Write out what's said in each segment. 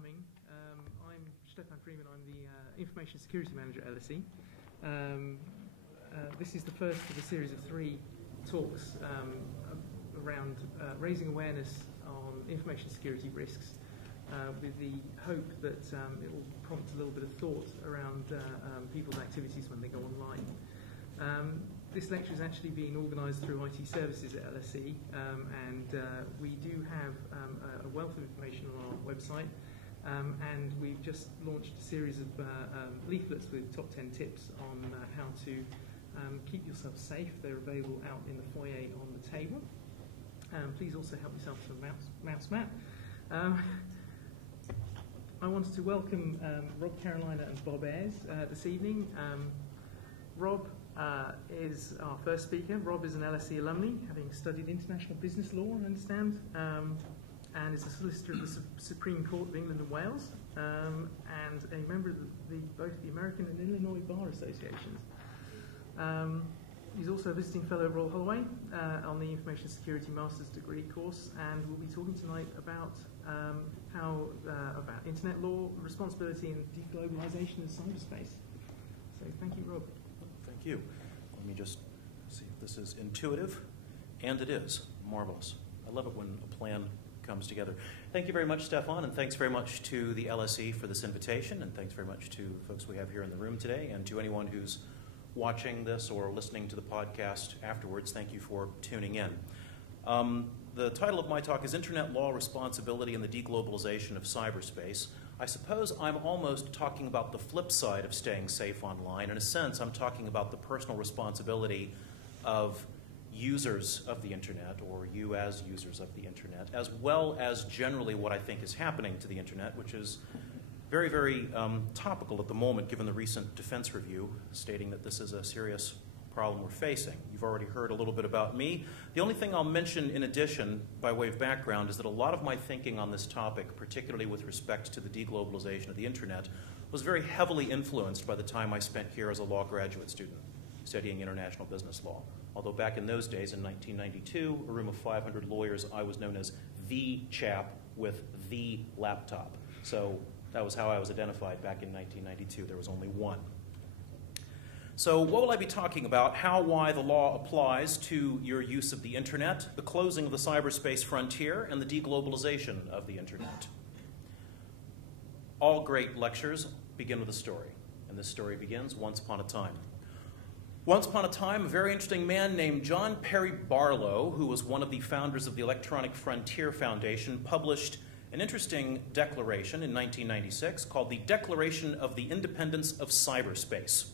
coming. I'm Stephan Freeman. I'm the Information Security Manager at LSE. This is the first of a series of 3 talks around raising awareness on information security risks with the hope that it will prompt a little bit of thought around people's activities when they go online. This lecture is actually being organised through IT Services at LSE, and we do have a wealth of information on our website, and we've just launched a series of leaflets with top 10 tips on how to keep yourself safe. They're available out in the foyer on the table. Please also help yourself to a mouse mat. I wanted to welcome Rob Carolina and Bob Ayers this evening. Rob is our first speaker. Rob is an LSE alumni, having studied international business law, I understand, and is a solicitor of the Supreme Court of England and Wales, and a member of both the American and Illinois Bar Associations. He's also a visiting fellow at Royal Holloway on the Information Security Master's Degree course, and we'll be talking tonight about about internet law, responsibility, and de-globalization of cyberspace. So thank you, Rob. Thank you. Let me just see if this is intuitive, and it is. Marvelous. I love it when a plan comes together. Thank you very much, Stephan, and thanks very much to the LSE for this invitation, and thanks very much to the folks we have here in the room today, and to anyone who's watching this or listening to the podcast afterwards. Thank you for tuning in. The title of my talk is Internet Law, Responsibility, and the De-globalization of Cyberspace. I suppose I'm almost talking about the flip side of staying safe online. In a sense, I'm talking about the personal responsibility of users of the Internet, or you as users of the Internet, as well as generally what I think is happening to the Internet, which is very, very topical at the moment, given the recent defense review stating that this is a serious problem we're facing. You've already heard a little bit about me. The only thing I'll mention in addition, by way of background, is that a lot of my thinking on this topic, particularly with respect to the deglobalization of the Internet, was very heavily influenced by the time I spent here as a law graduate student, studying international business law. Although back in those days, in 1992, a room of 500 lawyers, I was known as the chap with the laptop. So that was how I was identified back in 1992. There was only one. So what will I be talking about? How, why the law applies to your use of the Internet, the closing of the cyberspace frontier, and the deglobalization of the Internet. All great lectures begin with a story, and this story begins once upon a time. Once upon a time, a very interesting man named John Perry Barlow, who was one of the founders of the Electronic Frontier Foundation, published an interesting declaration in 1996 called the Declaration of the Independence of Cyberspace.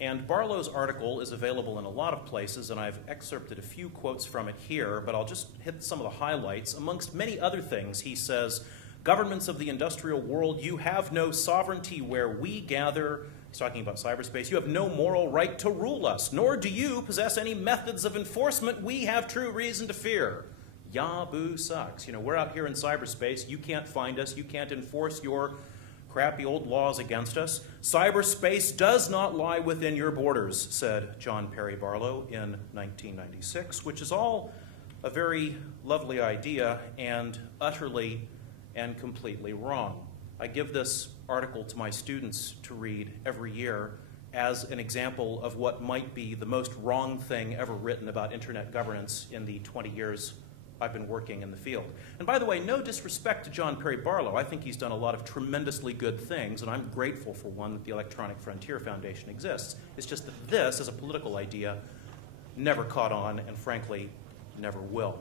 And Barlow's article is available in a lot of places, and I've excerpted a few quotes from it here, but I'll just hit some of the highlights. Amongst many other things, he says, "Governments of the industrial world, you have no sovereignty where we gather." He's talking about cyberspace. "You have no moral right to rule us, nor do you possess any methods of enforcement we have true reason to fear." Yah-boo sucks. You know, we're out here in cyberspace. You can't find us. You can't enforce your crappy old laws against us. "Cyberspace does not lie within your borders," said John Perry Barlow in 1996, which is all a very lovely idea and utterly and completely wrong. I give this article to my students to read every year as an example of what might be the most wrong thing ever written about Internet governance in the 20 years I've been working in the field. And by the way, no disrespect to John Perry Barlow. I think he's done a lot of tremendously good things, and I'm grateful for one that the Electronic Frontier Foundation exists. It's just that this, as a political idea, never caught on, and frankly, never will.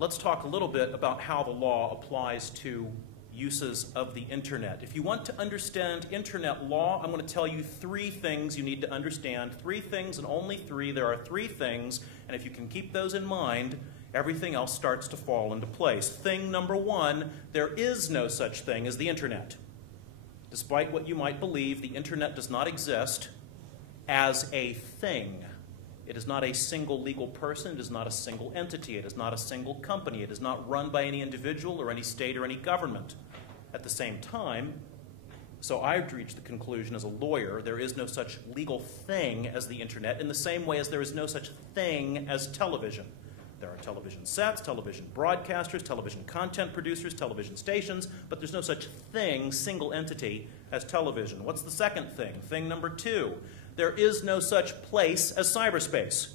Let's talk a little bit about how the law applies to uses of the Internet. If you want to understand Internet law, I'm going to tell you 3 things you need to understand. 3 things and only 3. There are 3 things, and if you can keep those in mind, everything else starts to fall into place. Thing number 1, there is no such thing as the Internet. Despite what you might believe, the Internet does not exist as a thing. It is not a single legal person. It is not a single entity. It is not a single company. It is not run by any individual or any state or any government. At the same time, so I've reached the conclusion as a lawyer, there is no such legal thing as the Internet in the same way as there is no such thing as television. There are television sets, television broadcasters, television content producers, television stations, but there's no such thing, single entity, as television. What's the second thing? Thing number 2, there is no such place as cyberspace.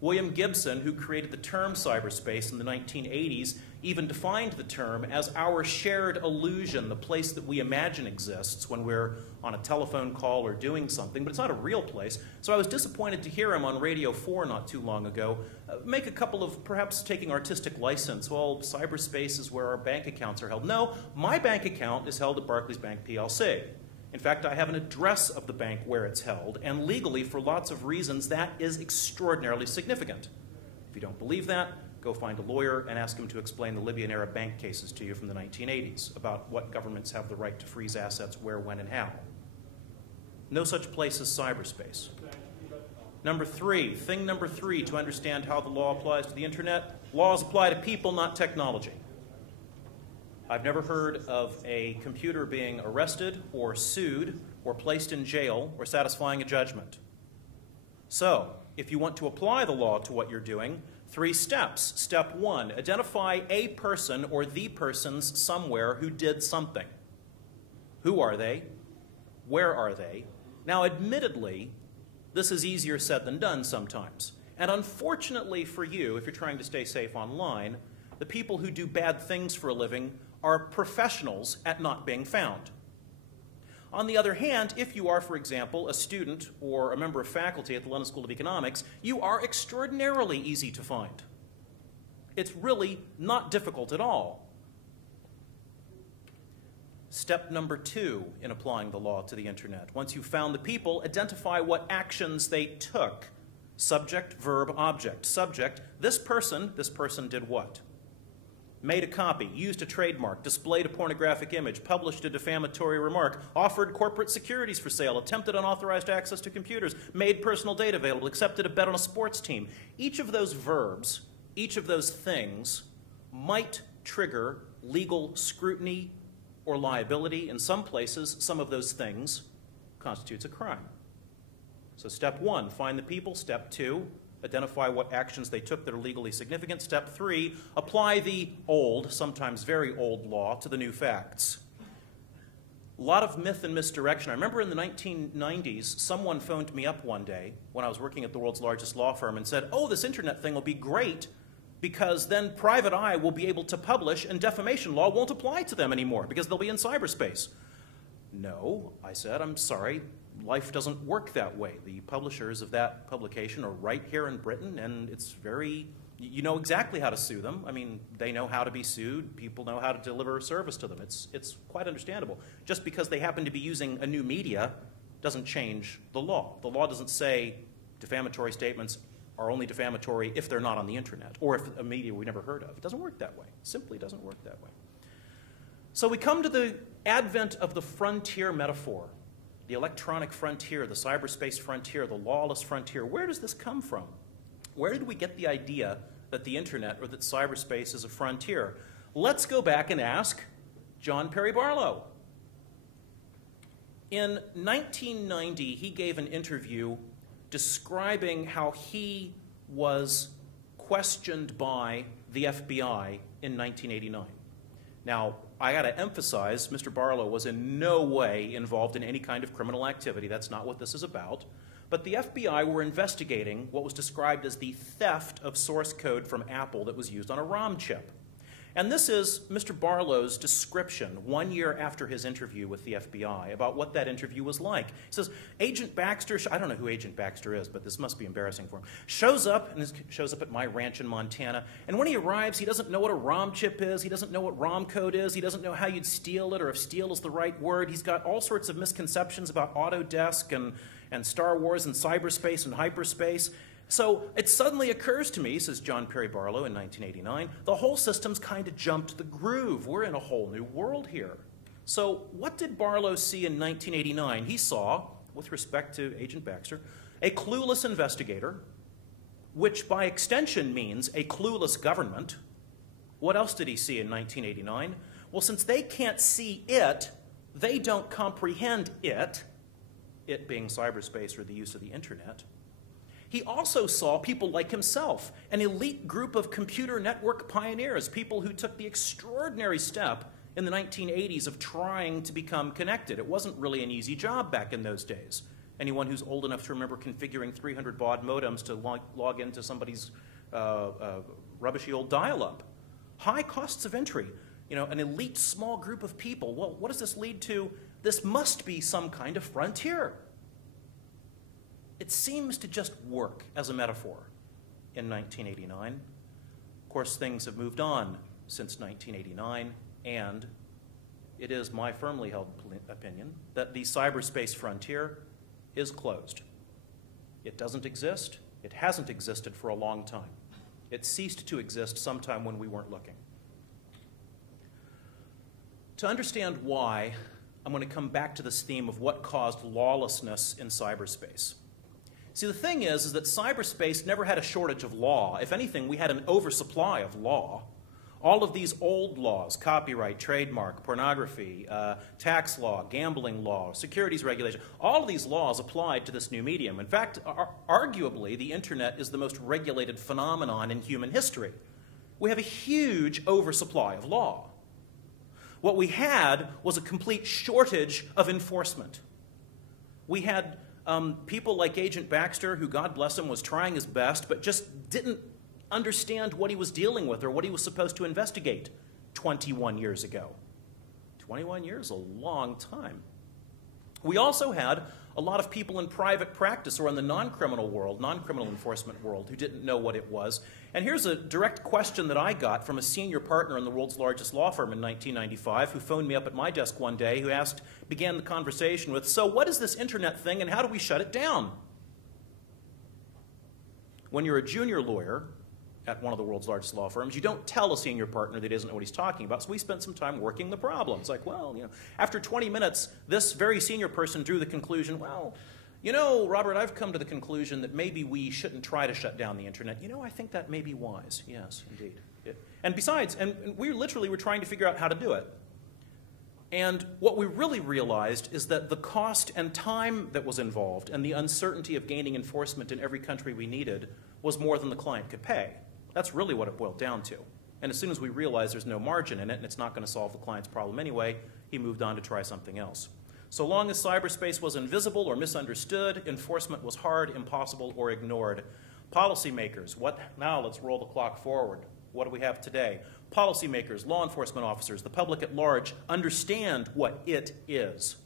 William Gibson, who created the term cyberspace in the 1980s, even defined the term as our shared illusion, the place that we imagine exists when we're on a telephone call or doing something, but it's not a real place. So I was disappointed to hear him on Radio 4 not too long ago make a couple of, perhaps taking artistic license. Well, cyberspace is where our bank accounts are held. No, my bank account is held at Barclays Bank PLC. In fact, I have an address of the bank where it's held, and legally, for lots of reasons, that is extraordinarily significant. If you don't believe that, go find a lawyer and ask him to explain the Libyan-era bank cases to you from the 1980s about what governments have the right to freeze assets, where, when, and how. No such place as cyberspace. Number 3, thing number 3 to understand how the law applies to the internet, laws apply to people, not technology. I've never heard of a computer being arrested or sued or placed in jail or satisfying a judgment. So, if you want to apply the law to what you're doing, 3 steps. Step 1, identify a person or the persons somewhere who did something. Who are they? Where are they? Now, admittedly, this is easier said than done sometimes. And unfortunately for you, if you're trying to stay safe online, the people who do bad things for a living are professionals at not being found. On the other hand, if you are, for example, a student or a member of faculty at the London School of Economics, you are extraordinarily easy to find. It's really not difficult at all. Step number 2 in applying the law to the internet. Once you've found the people, identify what actions they took. Subject, verb, object. Subject, this person did what? Made a copy, used a trademark, displayed a pornographic image, published a defamatory remark, offered corporate securities for sale, attempted unauthorized access to computers, made personal data available, accepted a bet on a sports team. Each of those verbs, each of those things might trigger legal scrutiny or liability. In some places, some of those things constitutes a crime. So step 1, find the people. Step 2, identify what actions they took that are legally significant. Step 3, apply the old, sometimes very old law to the new facts. A lot of myth and misdirection. I remember in the 1990s, someone phoned me up one day when I was working at the world's largest law firm and said, oh, this internet thing will be great because then private eye will be able to publish and defamation law won't apply to them anymore because they'll be in cyberspace. No, I said, I'm sorry. Life doesn't work that way. The publishers of that publication are right here in Britain, and it's very, you know exactly how to sue them. I mean, they know how to be sued. People know how to deliver a service to them. It's quite understandable. Just because they happen to be using a new media doesn't change the law. The law doesn't say defamatory statements are only defamatory if they're not on the internet or if a media we never heard of. It doesn't work that way. It simply doesn't work that way. So we come to the advent of the frontier metaphor. The electronic frontier, the cyberspace frontier, the lawless frontier. Where does this come from? Where did we get the idea that the internet or that cyberspace is a frontier? Let's go back and ask John Perry Barlow. In 1990, he gave an interview describing how he was questioned by the FBI in 1989. Now, I got to emphasize, Mr. Barlow was in no way involved in any kind of criminal activity. That's not what this is about. But the FBI were investigating what was described as the theft of source code from Apple that was used on a ROM chip. And this is Mr. Barlow's description 1 year after his interview with the FBI about what that interview was like. He says, Agent Baxter, I don't know who Agent Baxter is, but this must be embarrassing for him, shows up at my ranch in Montana, and when he arrives, he doesn't know what a ROM chip is, he doesn't know what ROM code is, he doesn't know how you'd steal it or if steal is the right word. He's got all sorts of misconceptions about Autodesk and Star Wars and cyberspace and hyperspace. So it suddenly occurs to me, says John Perry Barlow in 1989, the whole system's kind of jumped the groove. We're in a whole new world here. So what did Barlow see in 1989? He saw, with respect to Agent Baxter, a clueless investigator, which by extension means a clueless government. What else did he see in 1989? Well, since they can't see it, they don't comprehend it being cyberspace or the use of the internet. He also saw people like himself, an elite group of computer network pioneers, people who took the extraordinary step in the 1980s of trying to become connected. It wasn't really an easy job back in those days. Anyone who's old enough to remember configuring 300 baud modems to log into somebody's rubbishy old dial-up. High costs of entry. You know, an elite small group of people. Well, what does this lead to? This must be some kind of frontier. It seems to just work as a metaphor in 1989. Of course, things have moved on since 1989, and it is my firmly held opinion that the cyberspace frontier is closed. It doesn't exist. It hasn't existed for a long time. It ceased to exist sometime when we weren't looking. To understand why, I'm going to come back to this theme of what caused lawlessness in cyberspace. See, the thing is that cyberspace never had a shortage of law. If anything, we had an oversupply of law. All of these old laws, copyright, trademark, pornography, tax law, gambling law, securities regulation, all of these laws applied to this new medium. In fact, arguably, the internet is the most regulated phenomenon in human history. We have a huge oversupply of law. What we had was a complete shortage of enforcement. We had people like Agent Baxter, who, God bless him, was trying his best, but just didn't understand what he was dealing with or what he was supposed to investigate 21 years ago. 21 years, a long time. We also had a lot of people in private practice or in the non-criminal world, non-criminal enforcement world, who didn't know what it was. And here's a direct question that I got from a senior partner in the world's largest law firm in 1995 who phoned me up at my desk one day, who began the conversation with, "So what is this internet thing and how do we shut it down?" When you're a junior lawyer at one of the world's largest law firms, you don't tell a senior partner that doesn't know what he's talking about. So we spent some time working the problem. It's like, well, you know, after 20 minutes, this very senior person drew the conclusion, well, you know, Robert, I've come to the conclusion that maybe we shouldn't try to shut down the internet. You know, I think that may be wise. Yes, indeed. And besides, and we literally were trying to figure out how to do it. And what we really realized is that the cost and time that was involved and the uncertainty of gaining enforcement in every country we needed was more than the client could pay. That's really what it boiled down to. And as soon as we realized there's no margin in it and it's not going to solve the client's problem anyway, he moved on to try something else. So long as cyberspace was invisible or misunderstood, enforcement was hard, impossible, or ignored. Policymakers, now let's roll the clock forward. What do we have today? Policymakers, law enforcement officers, the public at large understand what it is.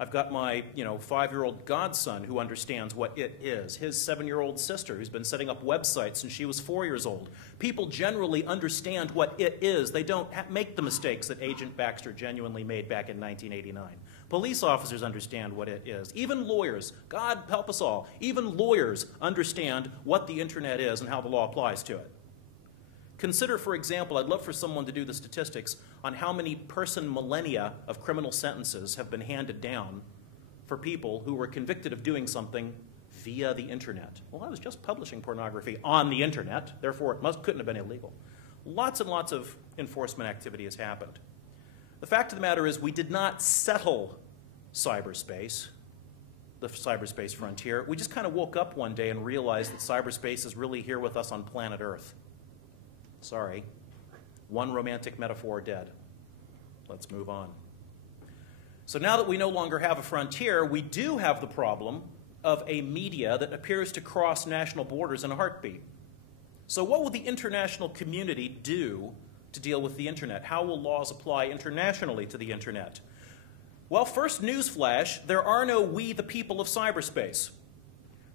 I've got my 5-year-old godson who understands what it is. His 7-year-old sister who's been setting up websites since she was 4 years old. People generally understand what it is. They don't make the mistakes that Agent Baxter genuinely made back in 1989. Police officers understand what it is. Even lawyers, God help us all, even lawyers understand what the internet is and how the law applies to it. Consider, for example, I'd love for someone to do the statistics on how many millennia of criminal sentences have been handed down for people who were convicted of doing something via the internet. Well, I was just publishing pornography on the internet, therefore it couldn't have been illegal. Lots and lots of enforcement activity has happened. The fact of the matter is we did not settle cyberspace, the cyberspace frontier. We just kind of woke up one day and realized that cyberspace is really here with us on planet Earth. Sorry. One romantic metaphor dead. Let's move on. So now that we no longer have a frontier, we do have the problem of a media that appears to cross national borders in a heartbeat. So what will the international community do to deal with the internet? How will laws apply internationally to the internet? Well, first newsflash, there are no we the people of cyberspace.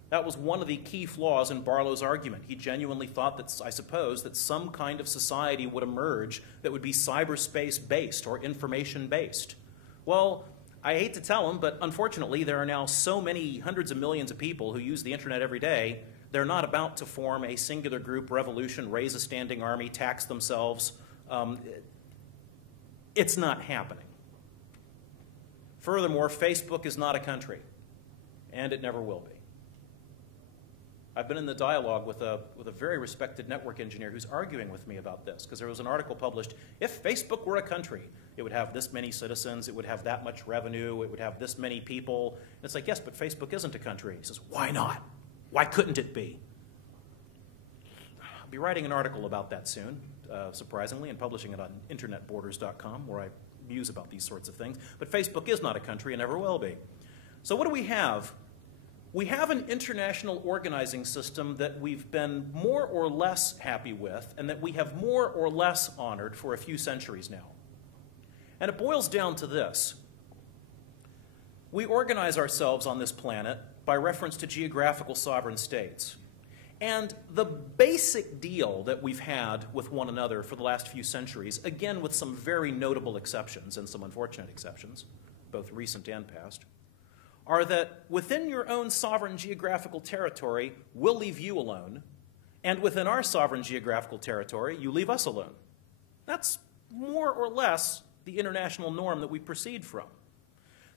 That was one of the key flaws in Barlow's argument. He genuinely thought that, I suppose, that some kind of society would emerge that would be cyberspace-based or information-based. Well, I hate to tell him, but unfortunately there are now so many hundreds of millions of people who use the internet every day, they're not about to form a singular group revolution, raise a standing army, tax themselves. It's not happening. Furthermore, Facebook is not a country, and it never will be. I've been in the dialogue with a very respected network engineer who's arguing with me about this, because there was an article published, if Facebook were a country, it would have this many citizens, it would have that much revenue, it would have this many people. And it's like, yes, but Facebook isn't a country. He says, why not? Why couldn't it be? I'll be writing an article about that soon, surprisingly, and publishing it on internetborders.com, where I muse about these sorts of things. But Facebook is not a country and never will be. So what do we have? We have an international organizing system that we've been more or less happy with and that we have more or less honored for a few centuries now. And it boils down to this. We organize ourselves on this planet by reference to geographical sovereign states. And the basic deal that we've had with one another for the last few centuries, again with some very notable exceptions and some unfortunate exceptions, both recent and past, are that within your own sovereign geographical territory, we'll leave you alone, and within our sovereign geographical territory, you leave us alone. That's more or less the international norm that we proceed from.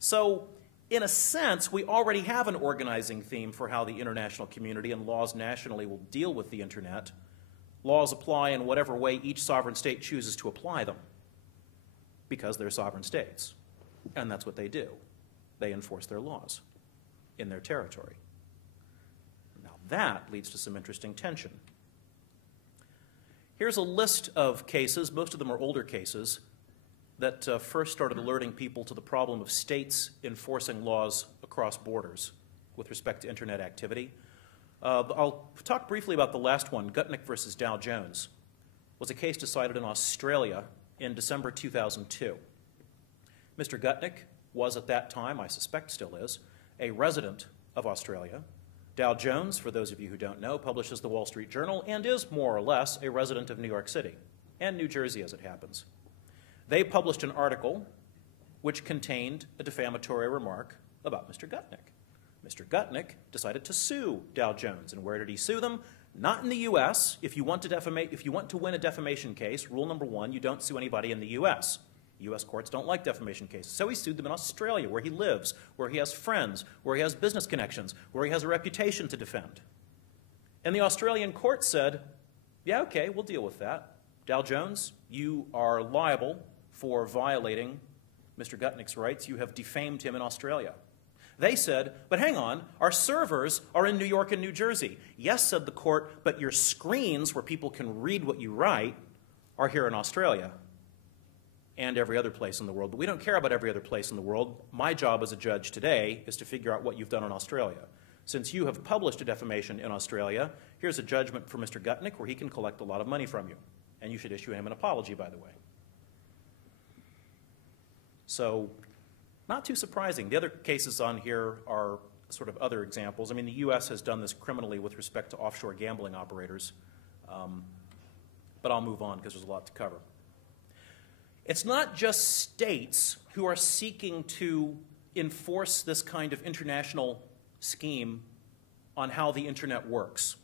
So, in a sense, we already have an organizing theme for how the international community and laws nationally will deal with the internet. Laws apply in whatever way each sovereign state chooses to apply them, because they're sovereign states, and that's what they do. They enforce their laws in their territory. Now that leads to some interesting tension. Here's a list of cases, most of them are older cases, that first started alerting people to the problem of states enforcing laws across borders with respect to internet activity. I'll talk briefly about the last one, Gutnick versus Dow Jones. It was a case decided in Australia in December 2002. Mr. Gutnick was at that time, I suspect still is, a resident of Australia. Dow Jones, for those of you who don't know, publishes the Wall Street Journal and is more or less a resident of New York City and New Jersey as it happens. They published an article which contained a defamatory remark about Mr. Gutnick. Mr. Gutnick decided to sue Dow Jones. And where did he sue them? Not in the U.S. If you want to win a defamation case, rule number one, you don't sue anybody in the U.S. U.S. courts don't like defamation cases. So he sued them in Australia, where he lives, where he has friends, where he has business connections, where he has a reputation to defend. And the Australian court said, yeah, okay, we'll deal with that. Dow Jones, you are liable for violating Mr. Gutnick's rights. You have defamed him in Australia. They said, but hang on, our servers are in New York and New Jersey. Yes, said the court, but your screens where people can read what you write are here in Australia and every other place in the world. But we don't care about every other place in the world. My job as a judge today is to figure out what you've done in Australia. Since you have published a defamation in Australia, here's a judgment for Mr. Gutnick where he can collect a lot of money from you. And you should issue him an apology, by the way. So, not too surprising. The other cases on here are sort of other examples. I mean, the U.S. has done this criminally with respect to offshore gambling operators. But I'll move on because there's a lot to cover. It's not just states who are seeking to enforce this kind of international scheme on how the internet works.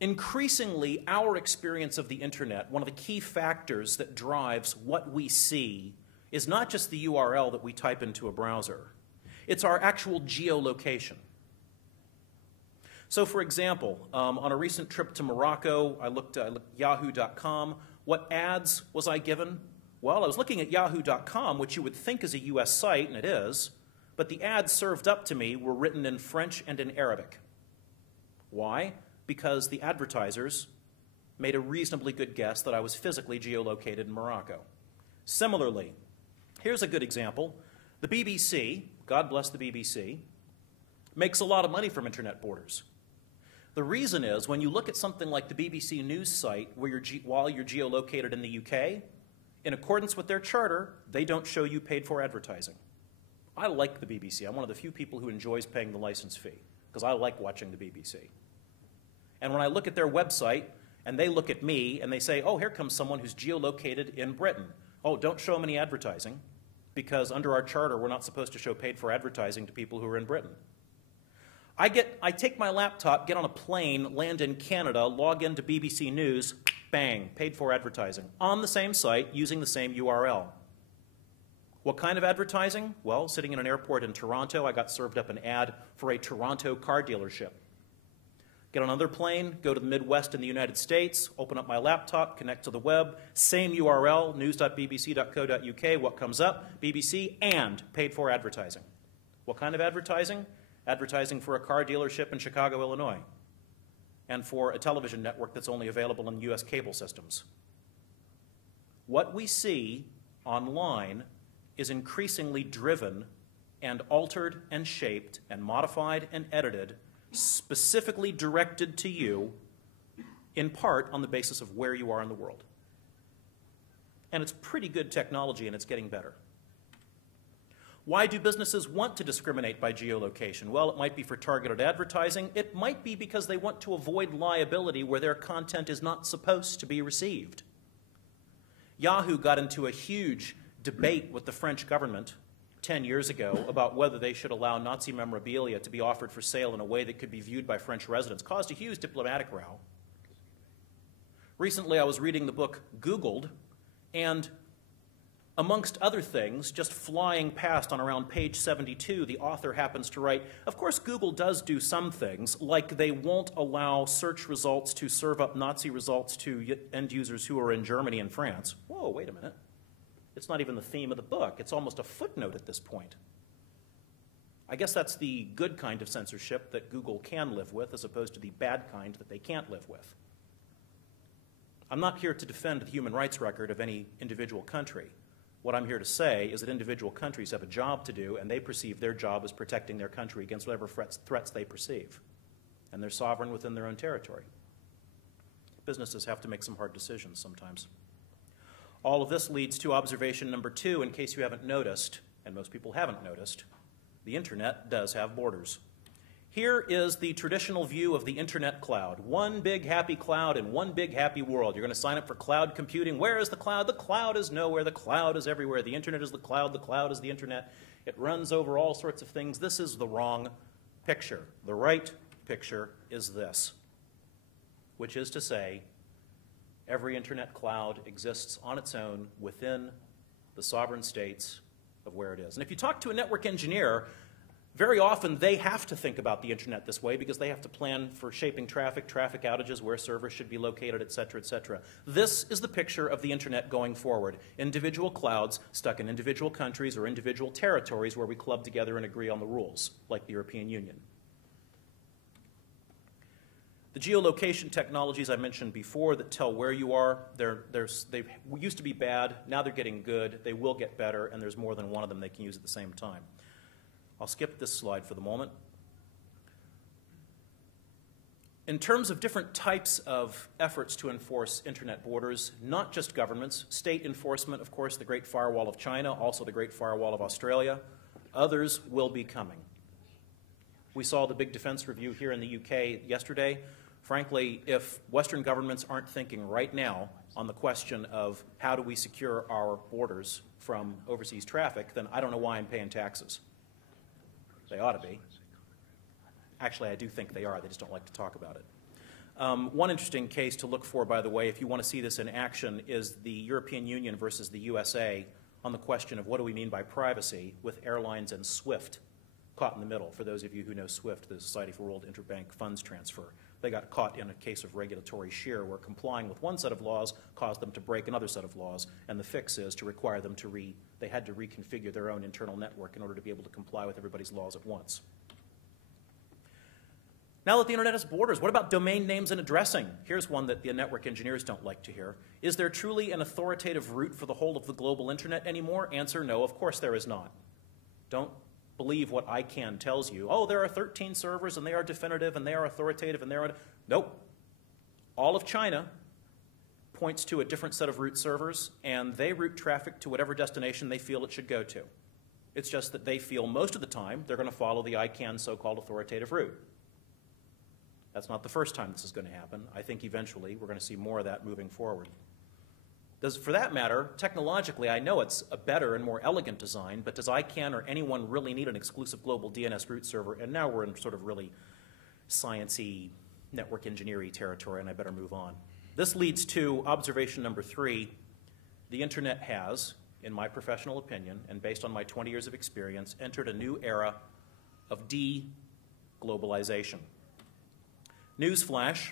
Increasingly, our experience of the internet, one of the key factors that drives what we see, is not just the URL that we type into a browser. It's our actual geolocation. So, for example, on a recent trip to Morocco, I looked at yahoo.com. What ads was I given? Well, I was looking at yahoo.com, which you would think is a US site, and it is, but the ads served up to me were written in French and in Arabic. Why? Because the advertisers made a reasonably good guess that I was physically geolocated in Morocco. Similarly, here's a good example. The BBC, God bless the BBC, makes a lot of money from internet borders. The reason is, when you look at something like the BBC News site while you're geolocated in the UK, in accordance with their charter, they don't show you paid-for advertising. I like the BBC. I'm one of the few people who enjoys paying the license fee, because I like watching the BBC. And when I look at their website, and they look at me, and they say, oh, here comes someone who's geolocated in Britain. Oh, don't show them any advertising, because under our charter, we're not supposed to show paid-for advertising to people who are in Britain. I take my laptop, get on a plane, land in Canada, log into BBC News, bang, paid-for advertising, on the same site, using the same URL. What kind of advertising? Well, sitting in an airport in Toronto, I got served up an ad for a Toronto car dealership. Get on another plane, go to the Midwest in the United States, open up my laptop, connect to the web, same URL, news.bbc.co.uk, what comes up? BBC and paid-for advertising. What kind of advertising? advertising for a car dealership in Chicago, Illinois, and for a television network that's only available in U.S. cable systems. What we see online is increasingly driven and altered and shaped and modified and edited, specifically directed to you, in part on the basis of where you are in the world. And it's pretty good technology, and it's getting better. Why do businesses want to discriminate by geolocation? Well, it might be for targeted advertising. It might be because they want to avoid liability where their content is not supposed to be received. Yahoo got into a huge debate with the French government 10 years ago about whether they should allow Nazi memorabilia to be offered for sale in a way that could be viewed by French residents. Caused a huge diplomatic row. Recently, I was reading the book Googled, and amongst other things, just flying past on around page 72, the author happens to write, of course, Google does do some things, like they won't allow search results to serve up Nazi results to end users who are in Germany and France. Whoa, wait a minute. It's not even the theme of the book. It's almost a footnote at this point. I guess that's the good kind of censorship that Google can live with, as opposed to the bad kind that they can't live with. I'm not here to defend the human rights record of any individual country. What I'm here to say is that individual countries have a job to do, and they perceive their job as protecting their country against whatever threats they perceive. And they're sovereign within their own territory. Businesses have to make some hard decisions sometimes. All of this leads to observation number 2, in case you haven't noticed, and most people haven't noticed, the internet does have borders. Here is the traditional view of the internet cloud. One big happy cloud in one big happy world. You're going to sign up for cloud computing. Where is the cloud? The cloud is nowhere. The cloud is everywhere. The internet is the cloud is the internet. It runs over all sorts of things. This is the wrong picture. The right picture is this, which is to say, every internet cloud exists on its own within the sovereign states of where it is. And if you talk to a network engineer, very often they have to think about the internet this way because they have to plan for shaping traffic outages, where servers should be located, et cetera, et cetera. This is the picture of the internet going forward. Individual clouds stuck in individual countries or individual territories where we club together and agree on the rules, like the European Union. The geolocation technologies I mentioned before that tell where you are, they used to be bad, now they're getting good, they will get better, and there's more than one of them they can use at the same time. I'll skip this slide for the moment. In terms of different types of efforts to enforce internet borders, not just governments, state enforcement, of course, the Great Firewall of China, also the Great Firewall of Australia, others will be coming. We saw the big defense review here in the UK yesterday. Frankly, if Western governments aren't thinking right now on the question of how do we secure our borders from overseas traffic, then I don't know why I'm paying taxes. They ought to be. Actually, I do think they are. They just don't like to talk about it. One interesting case to look for, by the way, if you want to see this in action, is the European Union versus the USA on the question of what do we mean by privacy, with airlines and SWIFT caught in the middle. For those of you who know SWIFT, the Society for World Interbank Funds Transfer, they got caught in a case of regulatory shear where complying with one set of laws caused them to break another set of laws, and the fix is to require them to they had to reconfigure their own internal network in order to be able to comply with everybody's laws at once. Now that the internet has borders, what about domain names and addressing? Here's one that the network engineers don't like to hear. Is there truly an authoritative root for the whole of the global internet anymore? Answer, no, of course there is not. Don't believe what ICANN tells you. Oh, there are 13 servers and they are definitive and they are authoritative and they are... Nope. All of China points to a different set of root servers, and they route traffic to whatever destination they feel it should go to. It's just that they feel most of the time they're going to follow the ICANN so-called authoritative route. That's not the first time this is going to happen. I think eventually we're going to see more of that moving forward. For that matter, technologically, I know it's a better and more elegant design, but does ICANN or anyone really need an exclusive global DNS root server? And now we're in sort of really science-y, network engineering territory, and I better move on. This leads to observation number 3. The internet has, in my professional opinion, and based on my 20 years of experience, entered a new era of de-globalization. Newsflash,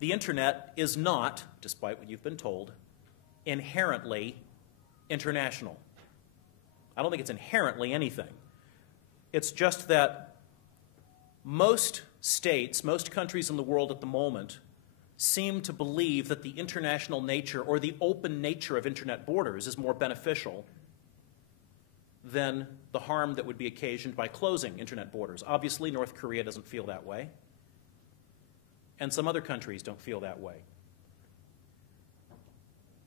the internet is not, despite what you've been told, inherently international. I don't think it's inherently anything. It's just that most states, most countries in the world at the moment seem to believe that the international nature or the open nature of internet borders is more beneficial than the harm that would be occasioned by closing internet borders. Obviously, North Korea doesn't feel that way, and some other countries don't feel that way.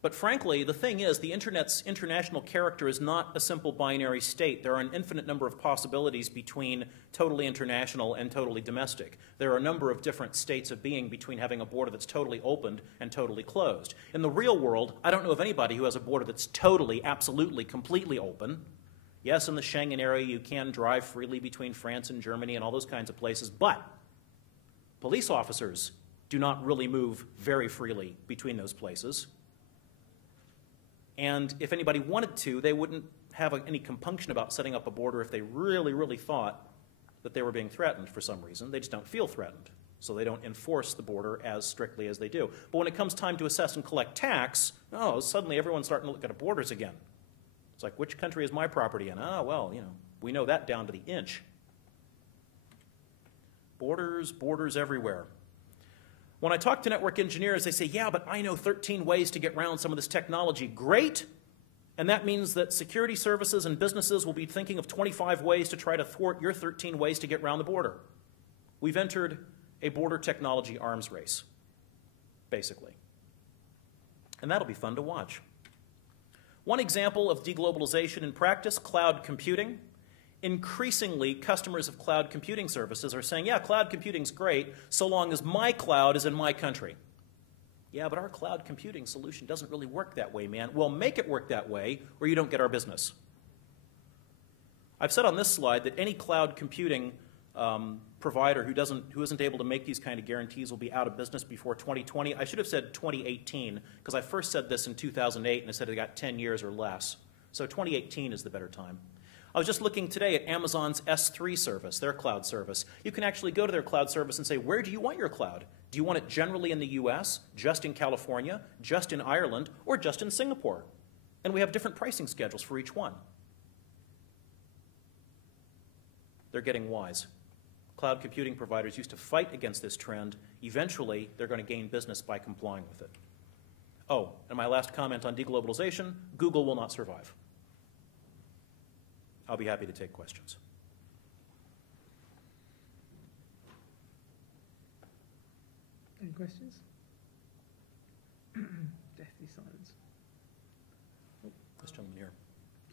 But frankly, the thing is, the internet's international character is not a simple binary state. There are an infinite number of possibilities between totally international and totally domestic. There are a number of different states of being between having a border that's totally opened and totally closed. In the real world, I don't know of anybody who has a border that's totally, absolutely, completely open. Yes, in the Schengen area, you can drive freely between France and Germany and all those kinds of places, but police officers do not really move very freely between those places. And if anybody wanted to, they wouldn't have any compunction about setting up a border if they really, really thought that they were being threatened for some reason. They just don't feel threatened, so they don't enforce the border as strictly as they do. But when it comes time to assess and collect tax, oh, suddenly everyone's starting to look at borders again. It's like, which country is my property in? Ah, well, you know, we know that down to the inch. Borders, borders everywhere. When I talk to network engineers, they say, yeah, but I know 13 ways to get around some of this technology. Great. And that means that security services and businesses will be thinking of 25 ways to try to thwart your 13 ways to get around the border. We've entered a border technology arms race, basically. And that'll be fun to watch. One example of de-globalization in practice, cloud computing. Increasingly, customers of cloud computing services are saying, yeah, cloud computing's great so long as my cloud is in my country. Yeah, but our cloud computing solution doesn't really work that way, man. Well, make it work that way or you don't get our business. I've said on this slide that any cloud computing provider who isn't able to make these kind of guarantees will be out of business before 2020. I should have said 2018 because I first said this in 2008 and I said it got 10 years or less. So 2018 is the better time. I was just looking today at Amazon's S3 service, their cloud service. You can actually go to their cloud service and say, where do you want your cloud? Do you want it generally in the US, just in California, just in Ireland, or just in Singapore? And we have different pricing schedules for each one. They're getting wise. Cloud computing providers used to fight against this trend. Eventually, they're going to gain business by complying with it. Oh, and my last comment on deglobalization, Google will not survive. I'll be happy to take questions. Any questions? Deathly silence. This gentleman here.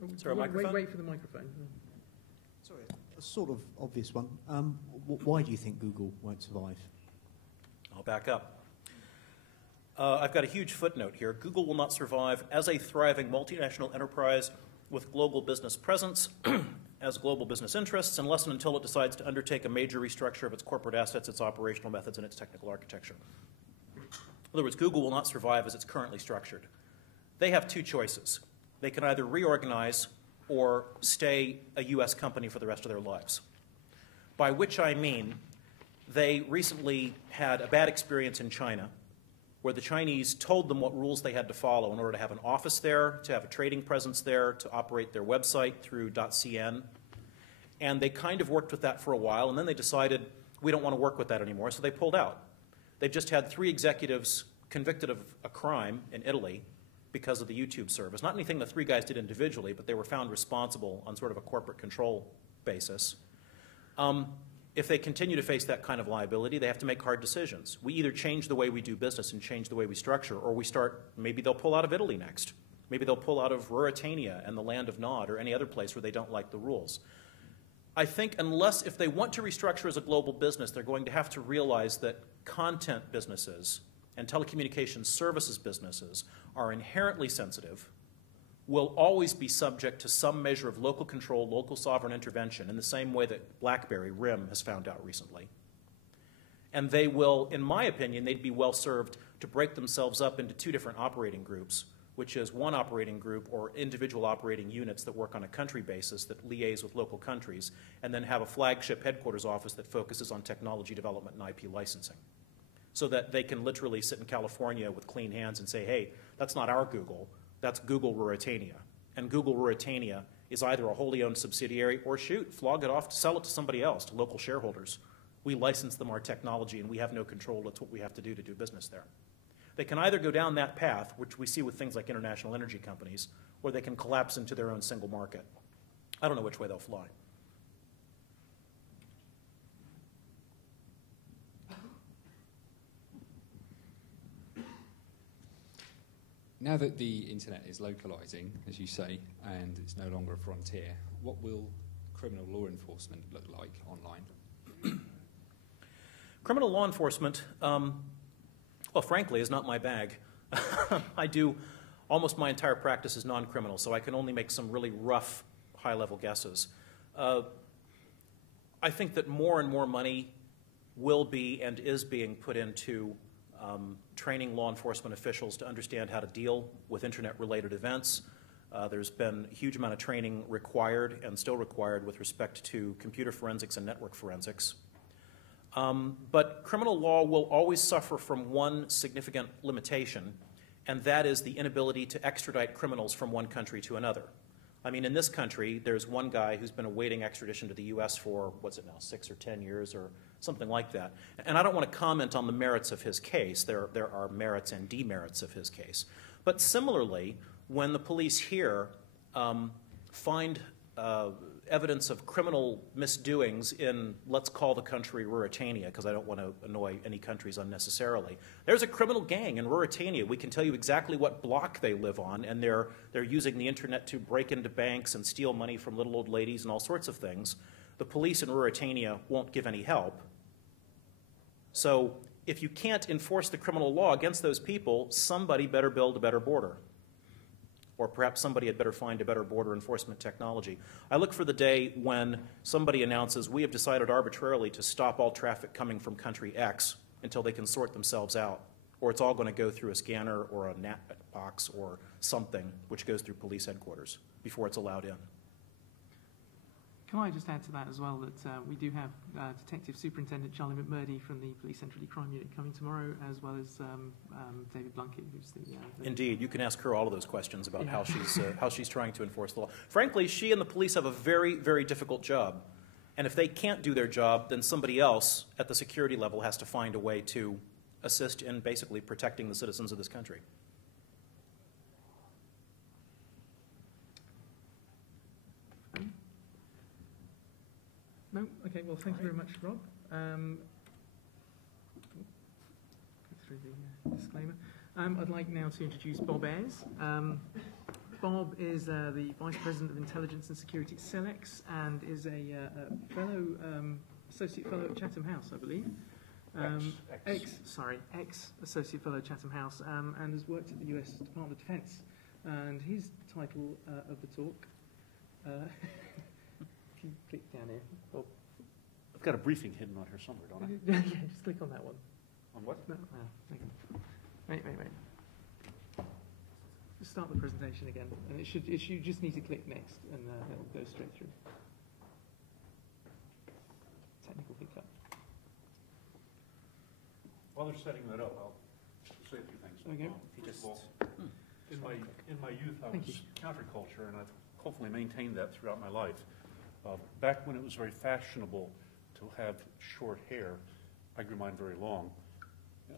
Oh, is there a microphone? Wait for the microphone. Sorry, a sort of obvious one. Why do you think Google won't survive? I'll back up. I've got a huge footnote here. Google will not survive as a thriving multinational enterprise with global business presence, as global business interests, unless and until it decides to undertake a major restructure of its corporate assets, its operational methods, and its technical architecture. In other words, Google will not survive as it's currently structured. They have two choices. They can either reorganize or stay a US company for the rest of their lives. By which I mean, they recently had a bad experience in China, where the Chinese told them what rules they had to follow in order to have an office there, to have a trading presence there, to operate their website through .cn. And they kind of worked with that for a while, and then they decided, we don't want to work with that anymore, so they pulled out. They've just had 3 executives convicted of a crime in Italy because of the YouTube service. Not anything the 3 guys did individually, but they were found responsible on sort of a corporate control basis. If they continue to face that kind of liability, they have to make hard decisions. We either change the way we do business and change the way we structure, or we start, maybe they'll pull out of Italy next. Maybe they'll pull out of Ruritania and the land of Nod or any other place where they don't like the rules. I think if they want to restructure as a global business, they're going to have to realize that content businesses and telecommunications services businesses are inherently sensitive, will always be subject to some measure of local control, local sovereign intervention, in the same way that BlackBerry, RIM, has found out recently. And they will, in my opinion, they'd be well served to break themselves up into 2 different operating groups, which is one operating group or individual operating units that work on a country basis that liaise with local countries, and then have a flagship headquarters office that focuses on technology development and IP licensing, so that they can literally sit in California with clean hands and say, hey, that's not our Google. That's Google Ruritania. And Google Ruritania is either a wholly owned subsidiary or, shoot, flog it off to sell it to somebody else, to local shareholders. We license them our technology, and we have no control. That's what we have to do business there. They can either go down that path, which we see with things like international energy companies, or they can collapse into their own single market. I don't know which way they'll fly. Now that the internet is localizing, as you say, and it's no longer a frontier, what will criminal law enforcement look like online? Criminal law enforcement, well, frankly, is not my bag. I do almost my entire practice is non-criminal, so I can only make some really rough, high-level guesses. I think that more and more money will be and is being put into training law enforcement officials to understand how to deal with internet-related events. There's been a huge amount of training required and still required with respect to computer forensics and network forensics. But criminal law will always suffer from one significant limitation, and that is the inability to extradite criminals from one country to another. I mean, in this country, there's one guy who's been awaiting extradition to the U.S. for, what's it now, 6 or 10 years or something like that. And I don't want to comment on the merits of his case. There are merits and demerits of his case. But similarly, when the police here find evidence of criminal misdoings in, let's call the country Ruritania, because I don't want to annoy any countries unnecessarily. There's a criminal gang in Ruritania. We can tell you exactly what block they live on, and they're using the internet to break into banks and steal money from little old ladies and all sorts of things. The police in Ruritania won't give any help. So if you can't enforce the criminal law against those people, somebody better build a better border. Or perhaps somebody had better find a better border enforcement technology. I look for the day when somebody announces, we have decided arbitrarily to stop all traffic coming from country X until they can sort themselves out. Or it's all going to go through a scanner or a NAT box or something which goes through police headquarters before it's allowed in. Can I just add to that as well that we do have Detective Superintendent Charlie McMurdy from the Police Central Crime Unit coming tomorrow, as well as David Blunkett, who's the... Indeed, you can ask her all of those questions about how she's trying to enforce the law. Frankly, she and the police have a very, very difficult job. And if they can't do their job, then somebody else at the security level has to find a way to assist in basically protecting the citizens of this country. No? Okay, well, thank you very much, Rob. Go through the disclaimer. I'd like now to introduce Bob Ayers. Bob is the Vice President of Intelligence and Security at CELEX and is a fellow, Associate Fellow at Chatham House, I believe. Ex-Associate Fellow at Chatham House, and has worked at the US Department of Defense. And his title of the talk... Can you click down here, Bob? I've got a briefing hidden on here somewhere, don't I? Yeah, just click on that one. On what? No, wait. Just start the presentation again, and you just need to click next, and it'll go straight through. Technical hiccup. While they're setting that up, I'll say a few things. There we go. First of all, in my youth, I was counterculture, and I've hopefully maintained that throughout my life. Back when it was very fashionable to have short hair, I grew mine very long.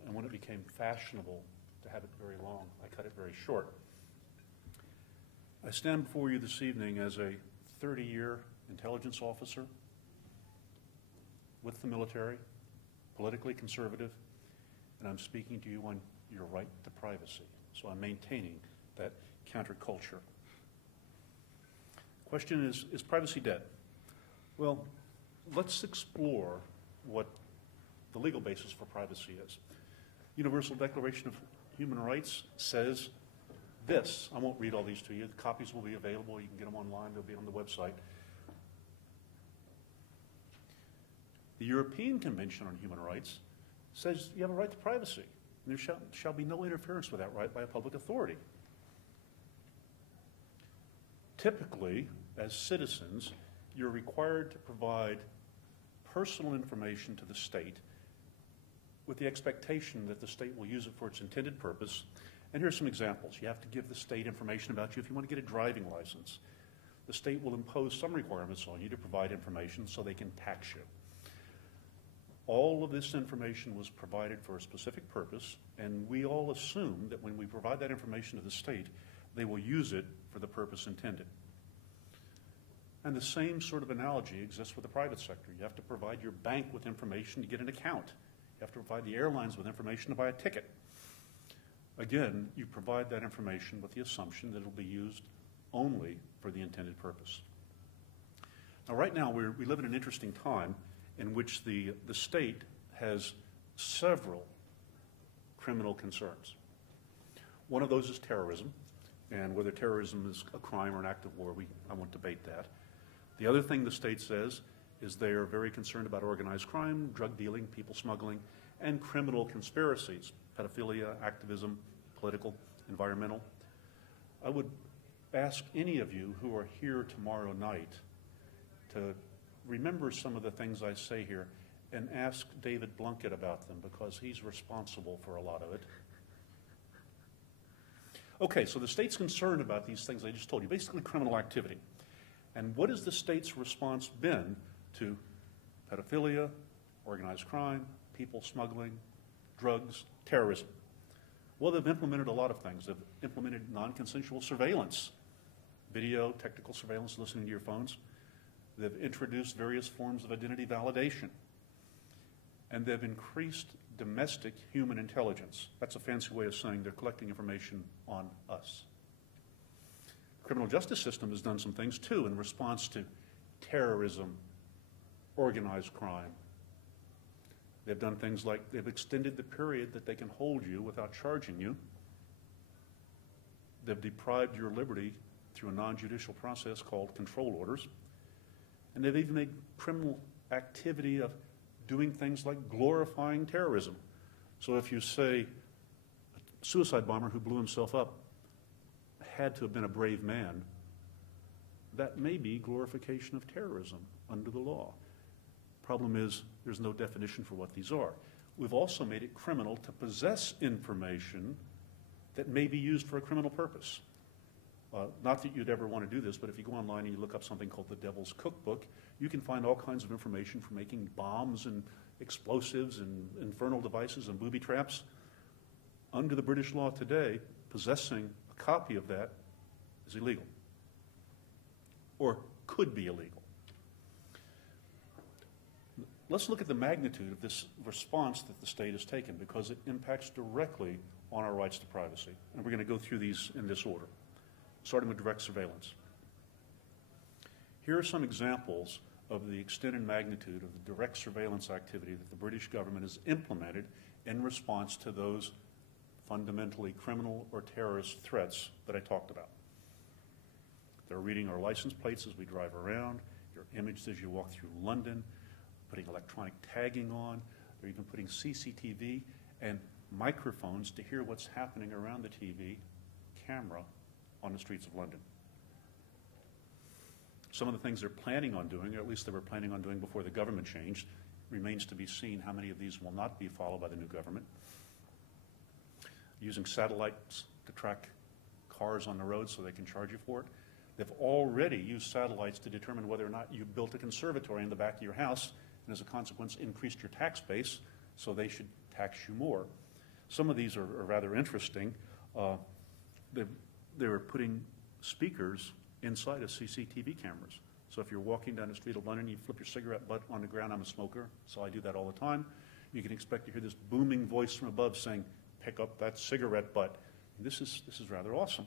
And when it became fashionable to have it very long, I cut it very short. I stand before you this evening as a 30-year intelligence officer with the military, politically conservative, and I'm speaking to you on your right to privacy. So I'm maintaining that counterculture. Question is privacy dead? Well, let's explore what the legal basis for privacy is. Universal Declaration of Human Rights says this. I won't read all these to you. The copies will be available. You can get them online. They'll be on the website. The European Convention on Human Rights says you have a right to privacy. And there shall be no interference with that right by a public authority. Typically, as citizens, you're required to provide personal information to the state with the expectation that the state will use it for its intended purpose. And here's some examples. You have to give the state information about you if you want to get a driving license. The state will impose some requirements on you to provide information so they can tax you. all of this information was provided for a specific purpose, and we all assume that when we provide that information to the state, they will use it for the purpose intended. And the same sort of analogy exists with the private sector. You have to provide your bank with information to get an account. You have to provide the airlines with information to buy a ticket. Again, you provide that information with the assumption that it will be used only for the intended purpose. Now, right now, we live in an interesting time in which the state has several criminal concerns. One of those is terrorism, and whether terrorism is a crime or an act of war, I won't debate that. The other thing the state says is they are very concerned about organized crime, drug dealing, people smuggling, and criminal conspiracies, pedophilia, activism, political, environmental. I would ask any of you who are here tomorrow night to remember some of the things I say here and ask David Blunkett about them, because he's responsible for a lot of it. Okay, so the state's concerned about these things I just told you, basically criminal activity. And what has the state's response been to pedophilia, organized crime, people smuggling, drugs, terrorism? Well, they've implemented a lot of things. They've implemented non-consensual surveillance, video, technical surveillance, listening to your phones. They've introduced various forms of identity validation. And they've increased domestic human intelligence. That's a fancy way of saying they're collecting information on us. The criminal justice system has done some things too in response to terrorism, organized crime. They've done things like they've extended the period that they can hold you without charging you. They've deprived your liberty through a non-judicial process called control orders. And they've even made criminal activity of doing things like glorifying terrorism. So if you say a suicide bomber who blew himself up had to have been a brave man, that may be glorification of terrorism under the law. Problem is, there's no definition for what these are. We've also made it criminal to possess information that may be used for a criminal purpose. Not that you'd ever want to do this, but if you go online and you look up something called the Devil's Cookbook, you can find all kinds of information for making bombs and explosives and infernal devices and booby traps. Under the British law today, possessing a copy of that is illegal, or could be illegal. Let's look at the magnitude of this response that the state has taken, because it impacts directly on our rights to privacy. And we're going to go through these in this order, starting with direct surveillance. Here are some examples of the extent and magnitude of the direct surveillance activity that the British government has implemented in response to those fundamentally criminal or terrorist threats that I talked about. They're reading our license plates as we drive around, your image as you walk through London, putting electronic tagging on. They're even putting CCTV and microphones to hear what's happening around the TV camera on the streets of London. Some of the things they're planning on doing, or at least they were planning on doing before the government changed, remains to be seen how many of these will not be followed by the new government. Using satellites to track cars on the road so they can charge you for it. They've already used satellites to determine whether or not you built a conservatory in the back of your house, and as a consequence increased your tax base, so they should tax you more. Some of these are rather interesting. They were putting speakers inside of CCTV cameras. So if you're walking down the street of London, you flip your cigarette butt on the ground. I'm a smoker, so I do that all the time. You can expect to hear this booming voice from above saying, "Pick up that cigarette butt." And this is rather awesome.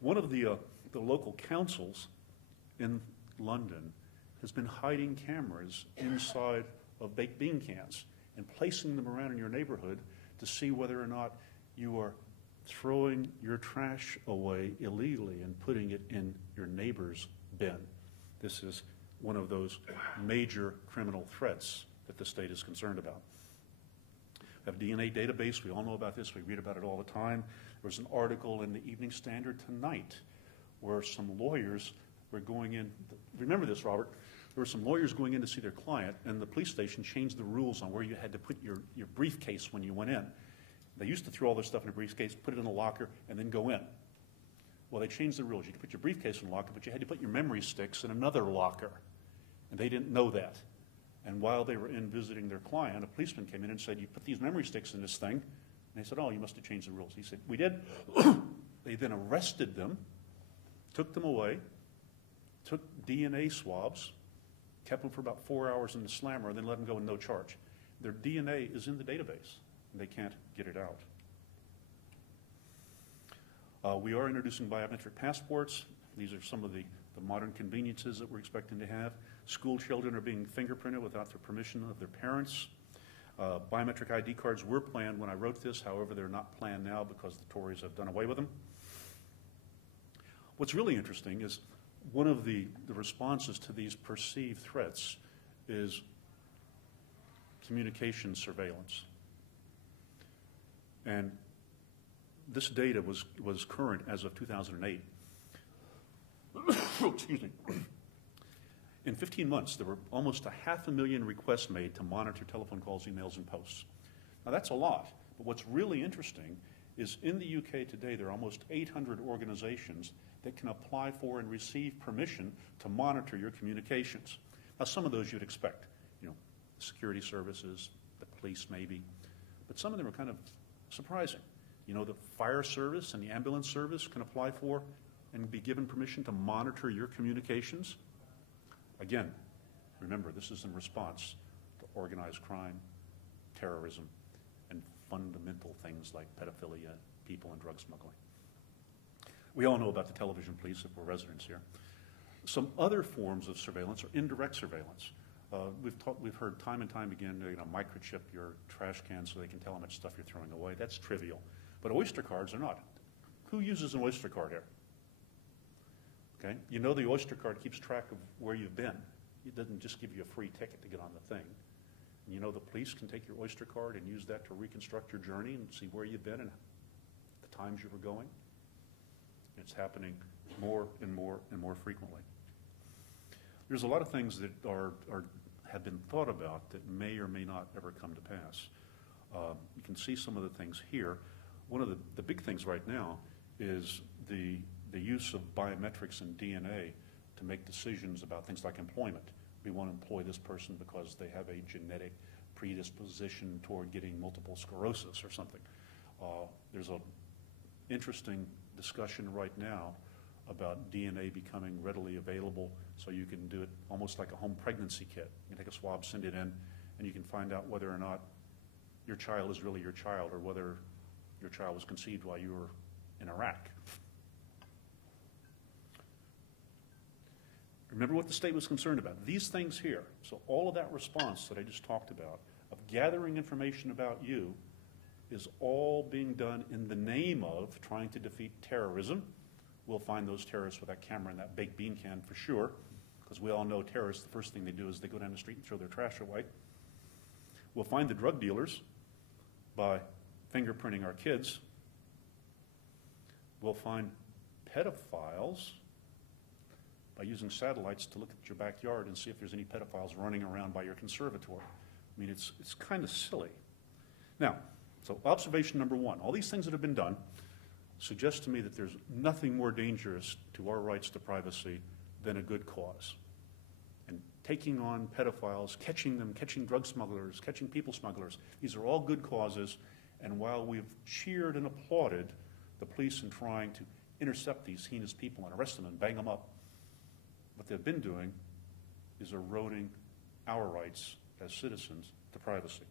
One of the local councils in London has been hiding cameras inside of baked bean cans and placing them around in your neighborhood to see whether or not you are throwing your trash away illegally and putting it in your neighbor's bin. This is one of those major criminal threats that the state is concerned about. We have a DNA database. We all know about this. We read about it all the time. There was an article in the Evening Standard tonight where some lawyers were going in. Remember this, Robert. There were some lawyers going in to see their client, and the police station changed the rules on where you had to put your briefcase when you went in. They used to throw all their stuff in a briefcase, put it in a locker, and then go in. Well, they changed the rules. You could put your briefcase in a locker, but you had to put your memory sticks in another locker. And they didn't know that. And while they were in visiting their client, a policeman came in and said, "You put these memory sticks in this thing." And they said, "Oh, you must have changed the rules." He said, "We did." They then arrested them, took them away, took DNA swabs, kept them for about 4 hours in the slammer, and then let them go with no charge. Their DNA is in the database, and they can't get it out. We are introducing biometric passports. These are some of the modern conveniences that we're expecting to have. School children are being fingerprinted without the permission of their parents. Biometric ID cards were planned when I wrote this. However, they're not planned now because the Tories have done away with them. What's really interesting is one of the responses to these perceived threats is communication surveillance. And this data was current as of 2008. Excuse me. In 15 months, there were almost 500,000 requests made to monitor telephone calls, emails, and posts. Now, that's a lot. But what's really interesting is in the UK today, there are almost 800 organizations that can apply for and receive permission to monitor your communications. Now, some of those you'd expect, security services, the police maybe, but some of them are kind of surprising. The fire service and the ambulance service can apply for and be given permission to monitor your communications. Again, remember, this is in response to organized crime, terrorism, and fundamental things like pedophilia, people and drug smuggling. We all know about the television police if we're residents here. Some other forms of surveillance are indirect surveillance. We've heard time and time again, microchip your trash can so they can tell how much stuff you're throwing away. That's trivial. But Oyster cards are not. Who uses an Oyster card here? Okay, the Oyster card keeps track of where you've been. It doesn't just give you a free ticket to get on the thing. And the police can take your Oyster card and use that to reconstruct your journey and see where you've been and the times you were going. It's happening more and more and more frequently. There's a lot of things that have been thought about that may or may not ever come to pass. You can see some of the things here. One of the big things right now is the use of biometrics and DNA to make decisions about things like employment. We want to employ this person because they have a genetic predisposition toward getting multiple sclerosis or something. There's an interesting discussion right now about DNA becoming readily available so you can do it almost like a home pregnancy kit. You can take a swab, send it in, and you can find out whether or not your child is really your child or whether your child was conceived while you were in Iraq. Remember what the state was concerned about. These things here, so all of that response that I just talked about, of gathering information about you, is all being done in the name of trying to defeat terrorism. We'll find those terrorists with that camera and that baked bean can for sure, because we all know terrorists, the first thing they do is they go down the street and throw their trash away. We'll find the drug dealers by fingerprinting our kids. We'll find pedophiles by using satellites to look at your backyard and see if there's any pedophiles running around by your conservatory. I mean, it's kind of silly. Now, so observation number one, all these things that have been done suggest to me that there's nothing more dangerous to our rights to privacy than a good cause. And taking on pedophiles, catching them, catching drug smugglers, catching people smugglers, these are all good causes. And while we've cheered and applauded the police in trying to intercept these heinous people and arrest them and bang them up, what they've been doing is eroding our rights as citizens to privacy.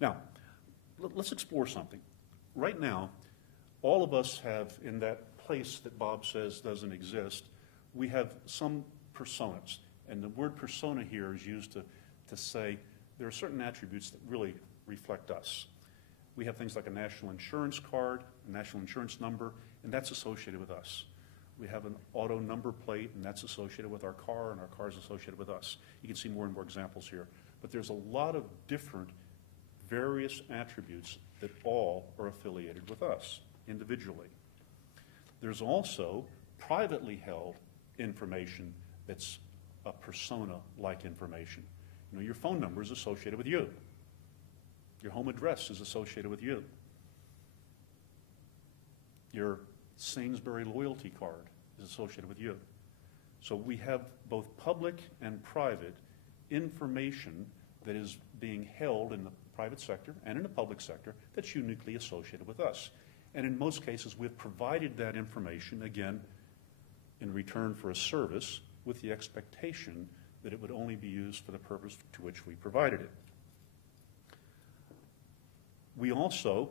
Now, let's explore something. Right now, all of us have, in that place that Bob says doesn't exist, we have some personas. And the word persona here is used to say there are certain attributes that really reflect us. We have things like a national insurance card, a national insurance number, and that's associated with us. We have an auto number plate, and that's associated with our car, and our car is associated with us. You can see more and more examples here. But there's a lot of different various attributes that all are affiliated with us individually. There's also privately held information that's a persona-like information. Your phone number is associated with you. Your home address is associated with you. Your Sainsbury loyalty card is associated with you. So we have both public and private information that is being held in the private sector and in the public sector that's uniquely associated with us. And in most cases, we've provided that information, again, in return for a service with the expectation that it would only be used for the purpose to which we provided it. We also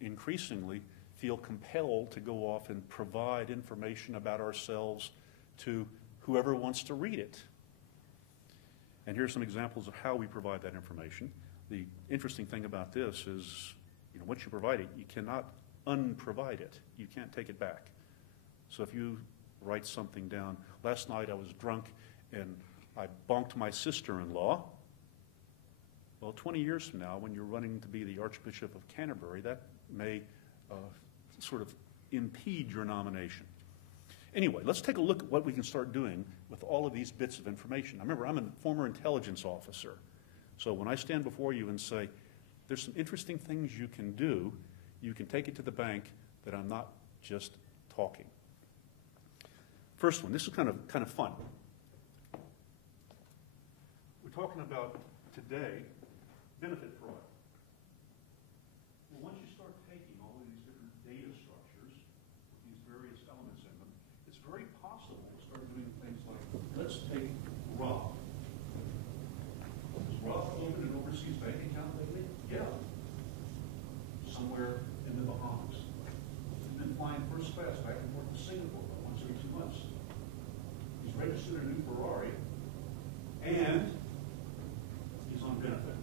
increasingly feel compelled to go off and provide information about ourselves to whoever wants to read it. And here's some examples of how we provide that information. The interesting thing about this is, once you provide it, you cannot unprovide it. You can't take it back. So if you write something down, last night I was drunk and I bonked my sister-in-law. Well, 20 years from now, when you're running to be the Archbishop of Canterbury, that may sort of impede your nomination. Anyway, let's take a look at what we can start doing with all of these bits of information. Now, remember, I'm a former intelligence officer. So when I stand before you and say, there's some interesting things you can do, you can take it to the bank that I'm not just talking. First one, this is kind of fun. We're talking about, today, benefit fraud. Well, once you start taking all of these different data structures, with these various elements in them, it's very possible to start doing things like, let's take Rob. Does Rob open an overseas bank account lately? Yeah. Somewhere in the Bahamas. He's been flying first class back and forth to Singapore about once every 2 months. He's registered a new Ferrari, and he's on benefit.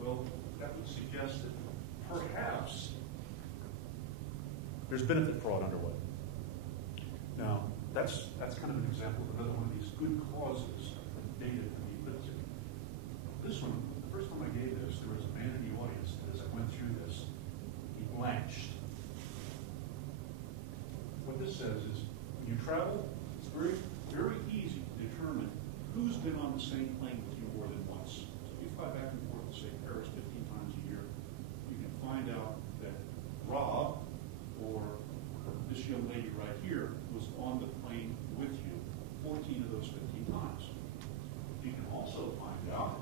Well, that would suggest that perhaps there's benefit fraud underway. Now, that's kind of an example of another one of these good causes of data to be elicited. This one, the first time I gave this, there was a man in the audience that as I went through this, he blanched. What this says is, when you travel, it's very, very easy to determine who's been on the same plane with you more than once. So if you fly back and forth to, say, Paris 15 times a year, you can find out that Rob, or this young lady right here, was on the plane with you 14 of those 15 times. You can also find out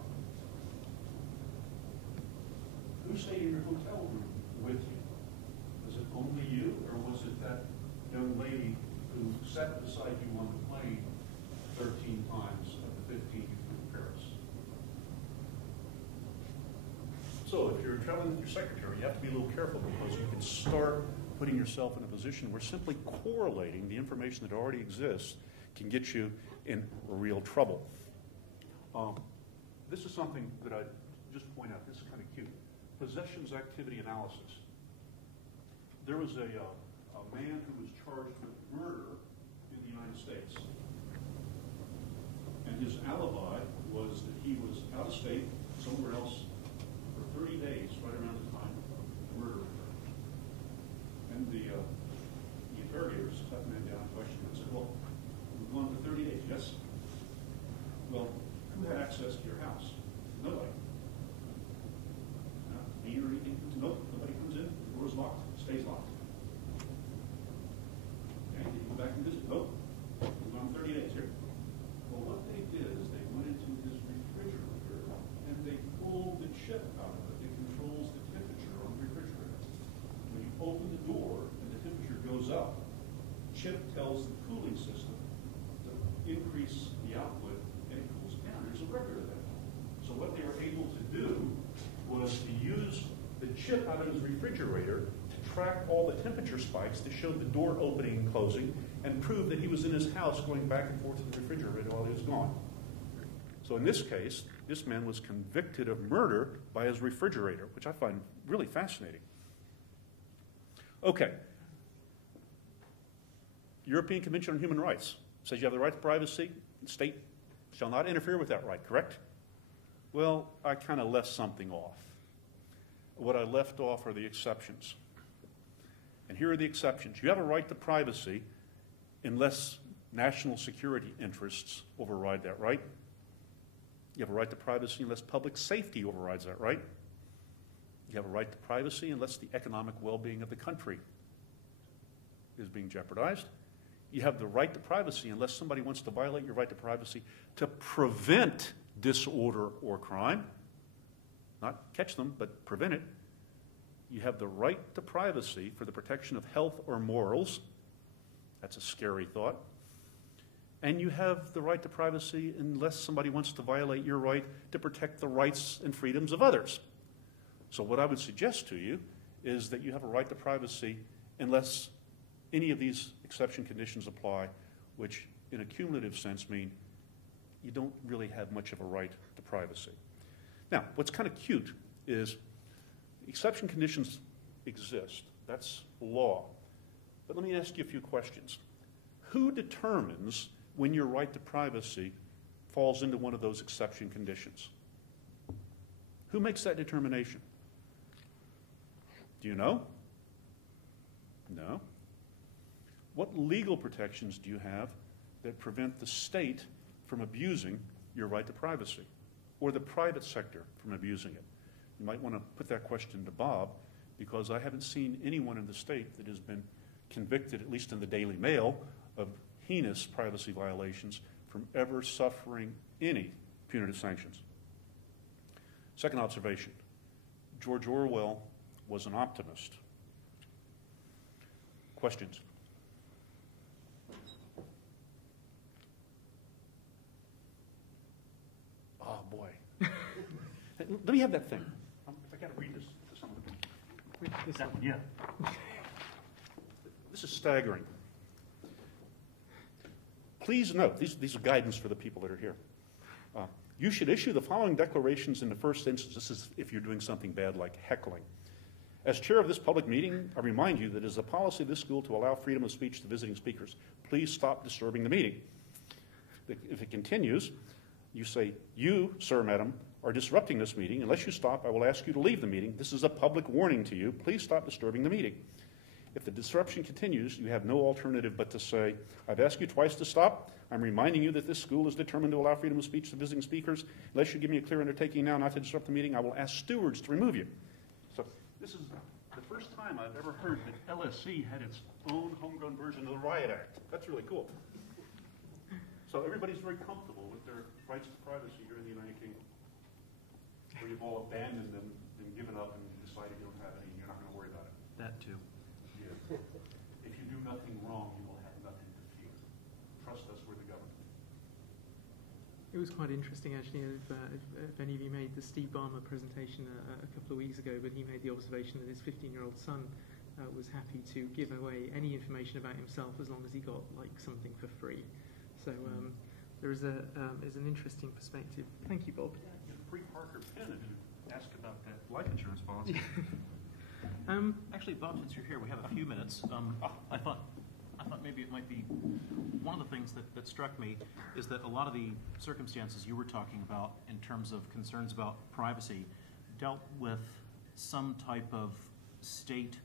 who stayed in your hotel room with you. Was it only you, or was it that young lady who sat beside you on the plane 13 times of the 15 you flew to Paris? So if you're traveling with your secretary, you have to be a little careful, because you can start putting yourself in a position where simply correlating the information that already exists can get you in real trouble. This is something that I just point out. This is kind of cute. Possessions activity analysis. There was a man who was charged with murder in the United States. And his alibi was that he was out of state, somewhere else, for 30 days, right around the time the murder occurred. And the interrogators sat the man down and questioned him and said, well, we've gone for 30 days, yes? Well, who had access to your house? Nobody. Me or anything? Nope, nobody comes in, the door is locked, stays locked. Okay, did you go back and visit? Nope. We've gone 30 days here. Well, what they did is they went into his refrigerator and they pulled the chip out of it that controls the temperature on the refrigerator. When you open the door and the temperature goes up, chip tells the cooling system to increase the output and it cools down. There's a record of that. So what they were able to do was to use the chip out of his refrigerator to track all the temperature spikes that showed the door opening and closing and prove that he was in his house going back and forth to the refrigerator while he was gone. So in this case, this man was convicted of murder by his refrigerator, which I find really fascinating. Okay. European Convention on Human Rights says you have the right to privacy. The state shall not interfere with that right, correct? Well, I kind of left something off. What I left off are the exceptions. And here are the exceptions. You have a right to privacy unless national security interests override that right. You have a right to privacy unless public safety overrides that right. You have a right to privacy unless the economic well-being of the country is being jeopardized. You have the right to privacy unless somebody wants to violate your right to privacy to prevent disorder or crime. Not catch them, but prevent it. You have the right to privacy for the protection of health or morals. That's a scary thought. And you have the right to privacy unless somebody wants to violate your right to protect the rights and freedoms of others. So what I would suggest to you is that you have a right to privacy unless any of these exception conditions apply, which in a cumulative sense mean you don't really have much of a right to privacy. Now, what's kind of cute is exception conditions exist. That's law. But let me ask you a few questions. Who determines when your right to privacy falls into one of those exception conditions? Who makes that determination? Do you know? No. What legal protections do you have that prevent the state from abusing your right to privacy, or the private sector from abusing it? You might want to put that question to Bob, because I haven't seen anyone in the state that has been convicted, at least in the Daily Mail, of heinous privacy violations from ever suffering any punitive sanctions. Second observation, George Orwell was an optimist. Questions? Oh, boy. Let me have that thing. I got to read this to somebody. That one, yeah. This is staggering. Please note, these are guidance for the people that are here. You should issue the following declarations in the first instance. This is if you're doing something bad like heckling. As chair of this public meeting, I remind you that it is a policy of this school to allow freedom of speech to visiting speakers. Please stop disturbing the meeting. If it continues, you say, you, sir, madam, are disrupting this meeting. Unless you stop, I will ask you to leave the meeting. This is a public warning to you. Please stop disturbing the meeting. If the disruption continues, you have no alternative but to say, I've asked you twice to stop. I'm reminding you that this school is determined to allow freedom of speech to visiting speakers. Unless you give me a clear undertaking now not to disrupt the meeting, I will ask stewards to remove you. So this is the first time I've ever heard that LSE had its own homegrown version of the Riot Act. That's really cool. So everybody's very comfortable with their rights to privacy here in the United Kingdom, where you've all abandoned them and given up and decided you don't have any and you're not going to worry about it. That too. Yeah. If you do nothing wrong, you will have nothing to fear. Trust us, we're the government. It was quite interesting, actually, if any of you made the Steve Ballmer presentation a couple of weeks ago, but he made the observation that his 15-year-old son was happy to give away any information about himself as long as he got like something for free. So there is an interesting perspective. Thank you, Bob. Free Parker pen if you ask about that life insurance policy. Actually, Bob, since you're here, we have a few minutes. I thought maybe it might be one of the things that struck me is that a lot of the circumstances you were talking about in terms of concerns about privacy dealt with some type of state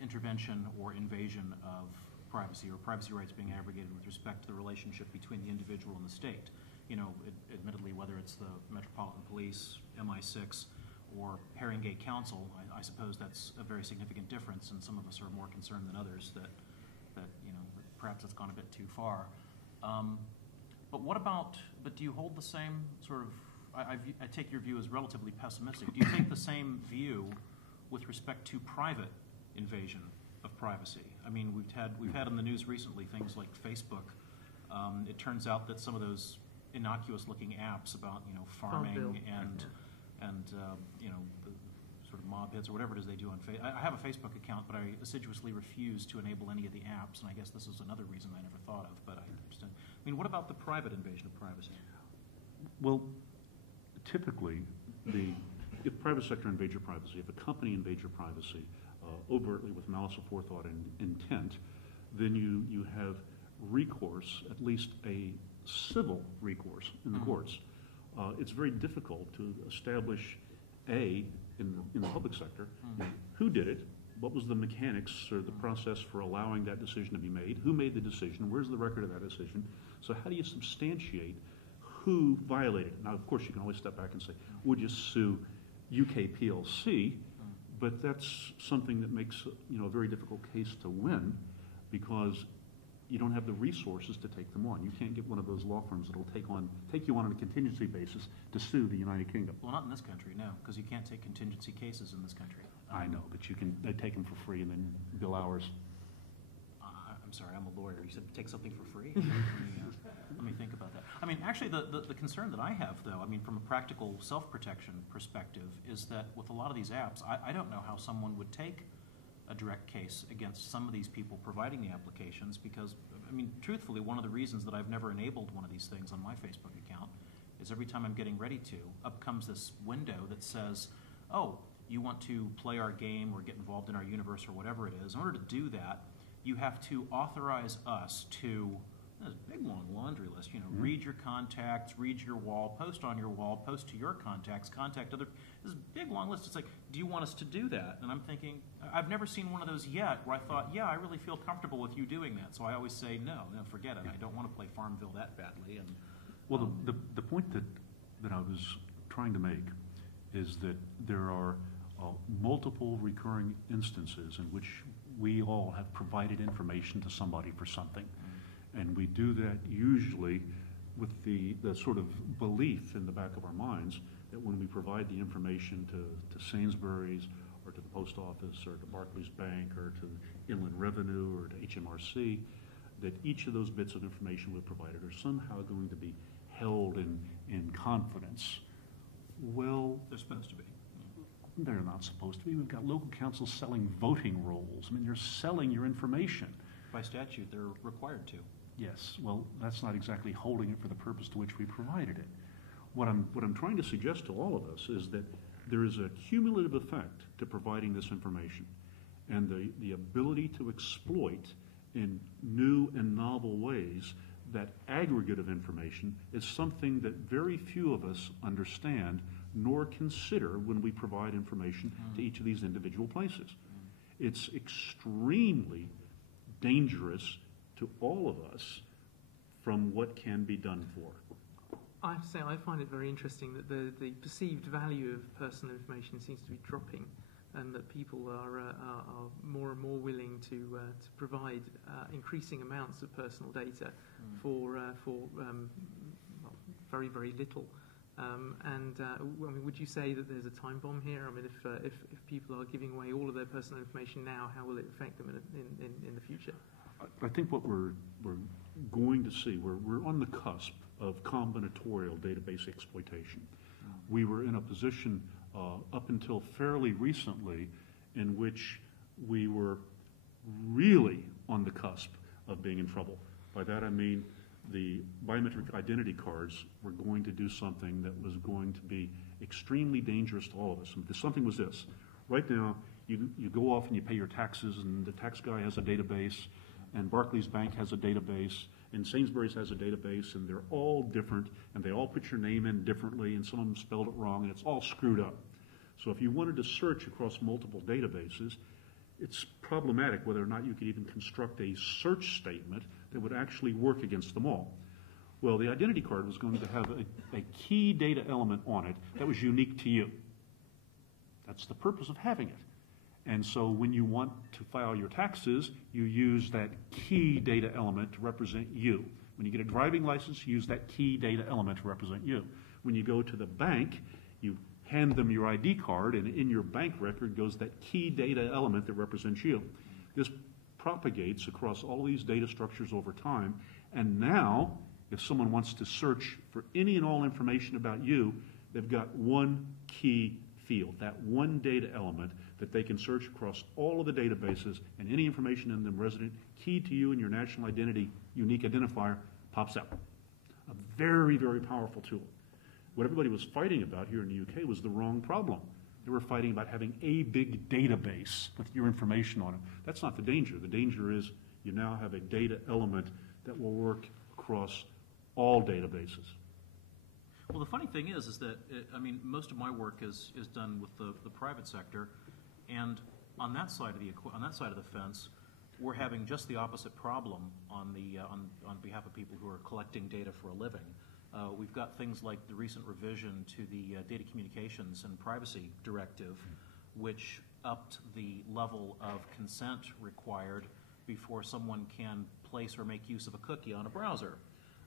intervention or invasion of privacy, or privacy rights being abrogated with respect to the relationship between the individual and the state. You know, admittedly, whether it's the Metropolitan Police, MI6, or Haringey Council, I suppose that's a very significant difference, and some of us are more concerned than others that you know, perhaps it's gone a bit too far. But do you hold the same sort of, I take your view as relatively pessimistic. Do you take the same view with respect to private invasion of privacy? I mean, we've had in the news recently things like Facebook. It turns out that some of those innocuous-looking apps about, you know, farming and you know, the sort of mob hits or whatever it is they do on Facebook. I have a Facebook account, but I assiduously refuse to enable any of the apps, and I guess this is another reason I never thought of, but I understand. I mean, what about the private invasion of privacy? Well, typically, if private sector invades your privacy, if a company invades your privacy overtly with malice aforethought and intent, then you have recourse, at least a civil recourse in the courts. It's very difficult to establish, in the public sector, who did it, what was the mechanics or the process for allowing that decision to be made, who made the decision, where's the record of that decision. So how do you substantiate who violated it? Now, of course, you can always step back and say, would you sue UK PLC? But that's something that makes, you know, a very difficult case to win. because you don't have the resources to take them on. You can't get one of those law firms that'll take you on a contingency basis to sue the United Kingdom. Well, not in this country, no, because you can't take contingency cases in this country. I know, but they take them for free and then bill hours. I'm sorry, I'm a lawyer. You said take something for free? Let me think about that. I mean, actually, the concern that I have, though, I mean, from a practical self-protection perspective, is that with a lot of these apps, I don't know how someone would take a direct case against some of these people providing the applications because, I mean, truthfully, one of the reasons that I've never enabled one of these things on my Facebook account is every time I'm getting ready to, up comes this window that says, oh, you want to play our game or get involved in our universe or whatever it is. In order to do that, you have to authorize us to, there's a big long laundry list, read your contacts, read your wall, post on your wall, post to your contacts, contact other, this big long list. It's like, do you want us to do that? And I'm thinking, I've never seen one of those yet where I thought, yeah, I really feel comfortable with you doing that. So I always say, no, forget it. I don't want to play Farmville that badly. And well, the point that I was trying to make is that there are multiple recurring instances in which we all have provided information to somebody for something. And we do that usually with the sort of belief in the back of our minds that when we provide the information to Sainsbury's or to the post office or to Barclays Bank or to Inland Revenue or to HMRC, that each of those bits of information we provided are somehow going to be held in confidence. Well, they're supposed to be. They're not supposed to be. We've got local councils selling voting rolls. I mean, you're selling your information. By statute, they're required to. Yes. Well, that's not exactly holding it for the purpose to which we provided it. What I'm trying to suggest to all of us is that there is a cumulative effect to providing this information, and the ability to exploit in new and novel ways that aggregate of information is something that very few of us understand nor consider when we provide information to each of these individual places. It's extremely dangerous to all of us from what can be done for. I have to say, I find it very interesting that the perceived value of personal information seems to be dropping, and that people are more and more willing to provide increasing amounts of personal data for very, very little. I mean, would you say that there's a time bomb here? I mean, if people are giving away all of their personal information now, how will it affect them in the future? I think what we're going to see, we're on the cusp of combinatorial database exploitation. We were in a position up until fairly recently in which we were really on the cusp of being in trouble. By that I mean the biometric identity cards were going to do something that was going to be extremely dangerous to all of us. And something was this. Right now, you go off and you pay your taxes, and the tax guy has a database, and Barclays Bank has a database, and Sainsbury's has a database, and they're all different, and they all put your name in differently, and some of them spelled it wrong, and it's all screwed up. So if you wanted to search across multiple databases, it's problematic whether or not you could even construct a search statement that would actually work against them all. Well, the identity card was going to have a key data element on it that was unique to you. That's the purpose of having it. And so when you want to file your taxes, you use that key data element to represent you. When you get a driving license, you use that key data element to represent you. When you go to the bank, you hand them your ID card, and in your bank record goes that key data element that represents you. This propagates across all these data structures over time, and now, if someone wants to search for any and all information about you, they've got one key field, that one data element that they can search across all of the databases, and any information in them resident key to you and your national identity unique identifier pops out. A very, very powerful tool. What everybody was fighting about here in the UK was the wrong problem. They were fighting about having a big database with your information on it. That's not the danger. The danger is you now have a data element that will work across all databases. Well, the funny thing is that, I mean, most of my work is done with the private sector, and on that side of the fence, we're having just the opposite problem on behalf of people who are collecting data for a living. We've got things like the recent revision to the Data Communications and Privacy Directive, which upped the level of consent required before someone can place or make use of a cookie on a browser.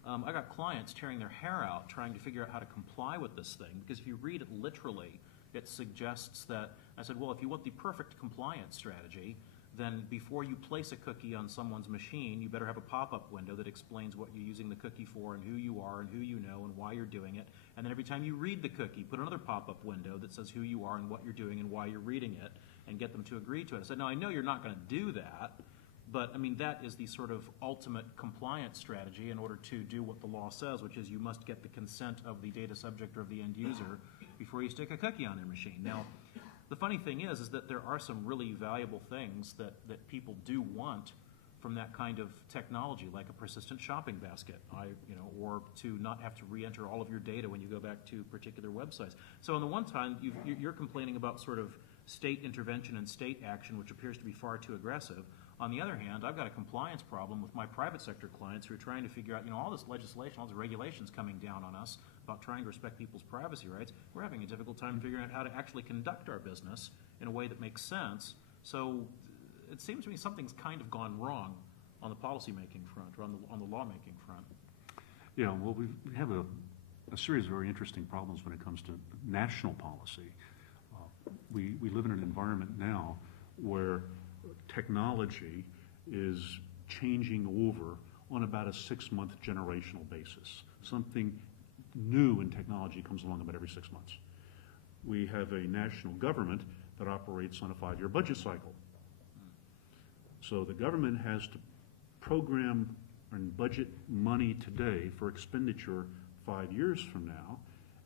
I got clients tearing their hair out trying to figure out how to comply with this thing, because if you read it literally, it suggests that, I said, well, if you want the perfect compliance strategy, then before you place a cookie on someone's machine, you better have a pop-up window that explains what you're using the cookie for and who you are and who you know and why you're doing it. And then every time you read the cookie, put another pop-up window that says who you are and what you're doing and why you're reading it, and get them to agree to it. I said, now I know you're not going to do that, but I mean, that is the sort of ultimate compliance strategy in order to do what the law says, which is you must get the consent of the data subject or of the end user before you stick a cookie on their machine. Now, the funny thing is that there are some really valuable things that people do want from that kind of technology, like a persistent shopping basket, or to not have to re-enter all of your data when you go back to particular websites. So on the one hand, you're complaining about sort of state intervention and state action, which appears to be far too aggressive. On the other hand, I've got a compliance problem with my private sector clients who are trying to figure out, all this legislation, all these regulations coming down on us about trying to respect people's privacy rights. We're having a difficult time figuring out how to actually conduct our business in a way that makes sense. So it seems to me something's kind of gone wrong on the policy-making front, or on the law-making front. Yeah, well, we have a series of very interesting problems when it comes to national policy. We live in an environment now where technology is changing over on about a 6-month generational basis. Something new in technology comes along about every 6 months. We have a national government that operates on a 5-year budget cycle. So the government has to program and budget money today for expenditure 5 years from now,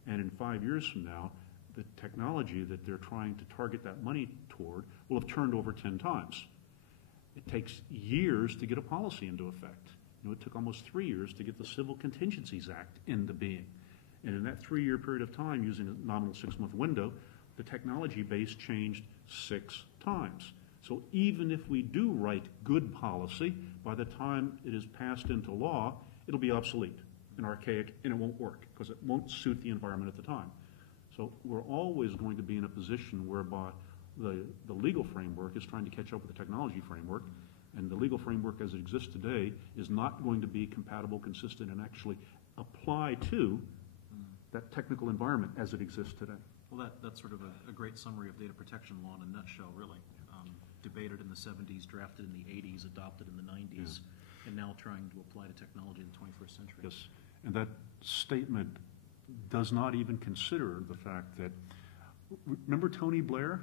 and in 5 years from now, the technology that they're trying to target that money toward will have turned over 10 times. It takes years to get a policy into effect. It took almost 3 years to get the Civil Contingencies Act into being. And in that 3-year period of time, using a nominal 6-month window, the technology base changed 6 times. So even if we do write good policy, by the time it is passed into law, it'll be obsolete and archaic, and it won't work because it won't suit the environment at the time. So we're always going to be in a position whereby the legal framework is trying to catch up with the technology framework, and the legal framework as it exists today is not going to be compatible, consistent, and actually apply to that technical environment as it exists today. Well, that's sort of a great summary of data protection law in a nutshell, really. Debated in the 70s, drafted in the 80s, adopted in the 90s, and now trying to apply to technology in the 21st century. Yes, and that statement does not even consider the fact that, remember Tony Blair?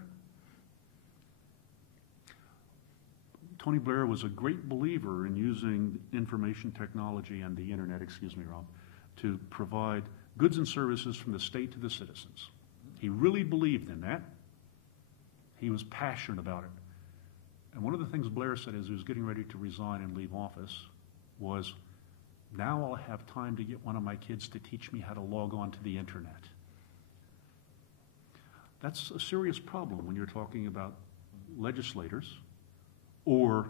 Tony Blair was a great believer in using information technology and the internet, Rob, to provide goods and services from the state to the citizens. He really believed in that. He was passionate about it. And one of the things Blair said as he was getting ready to resign and leave office was, now I'll have time to get one of my kids to teach me how to log on to the internet. That's a serious problem when you're talking about legislators or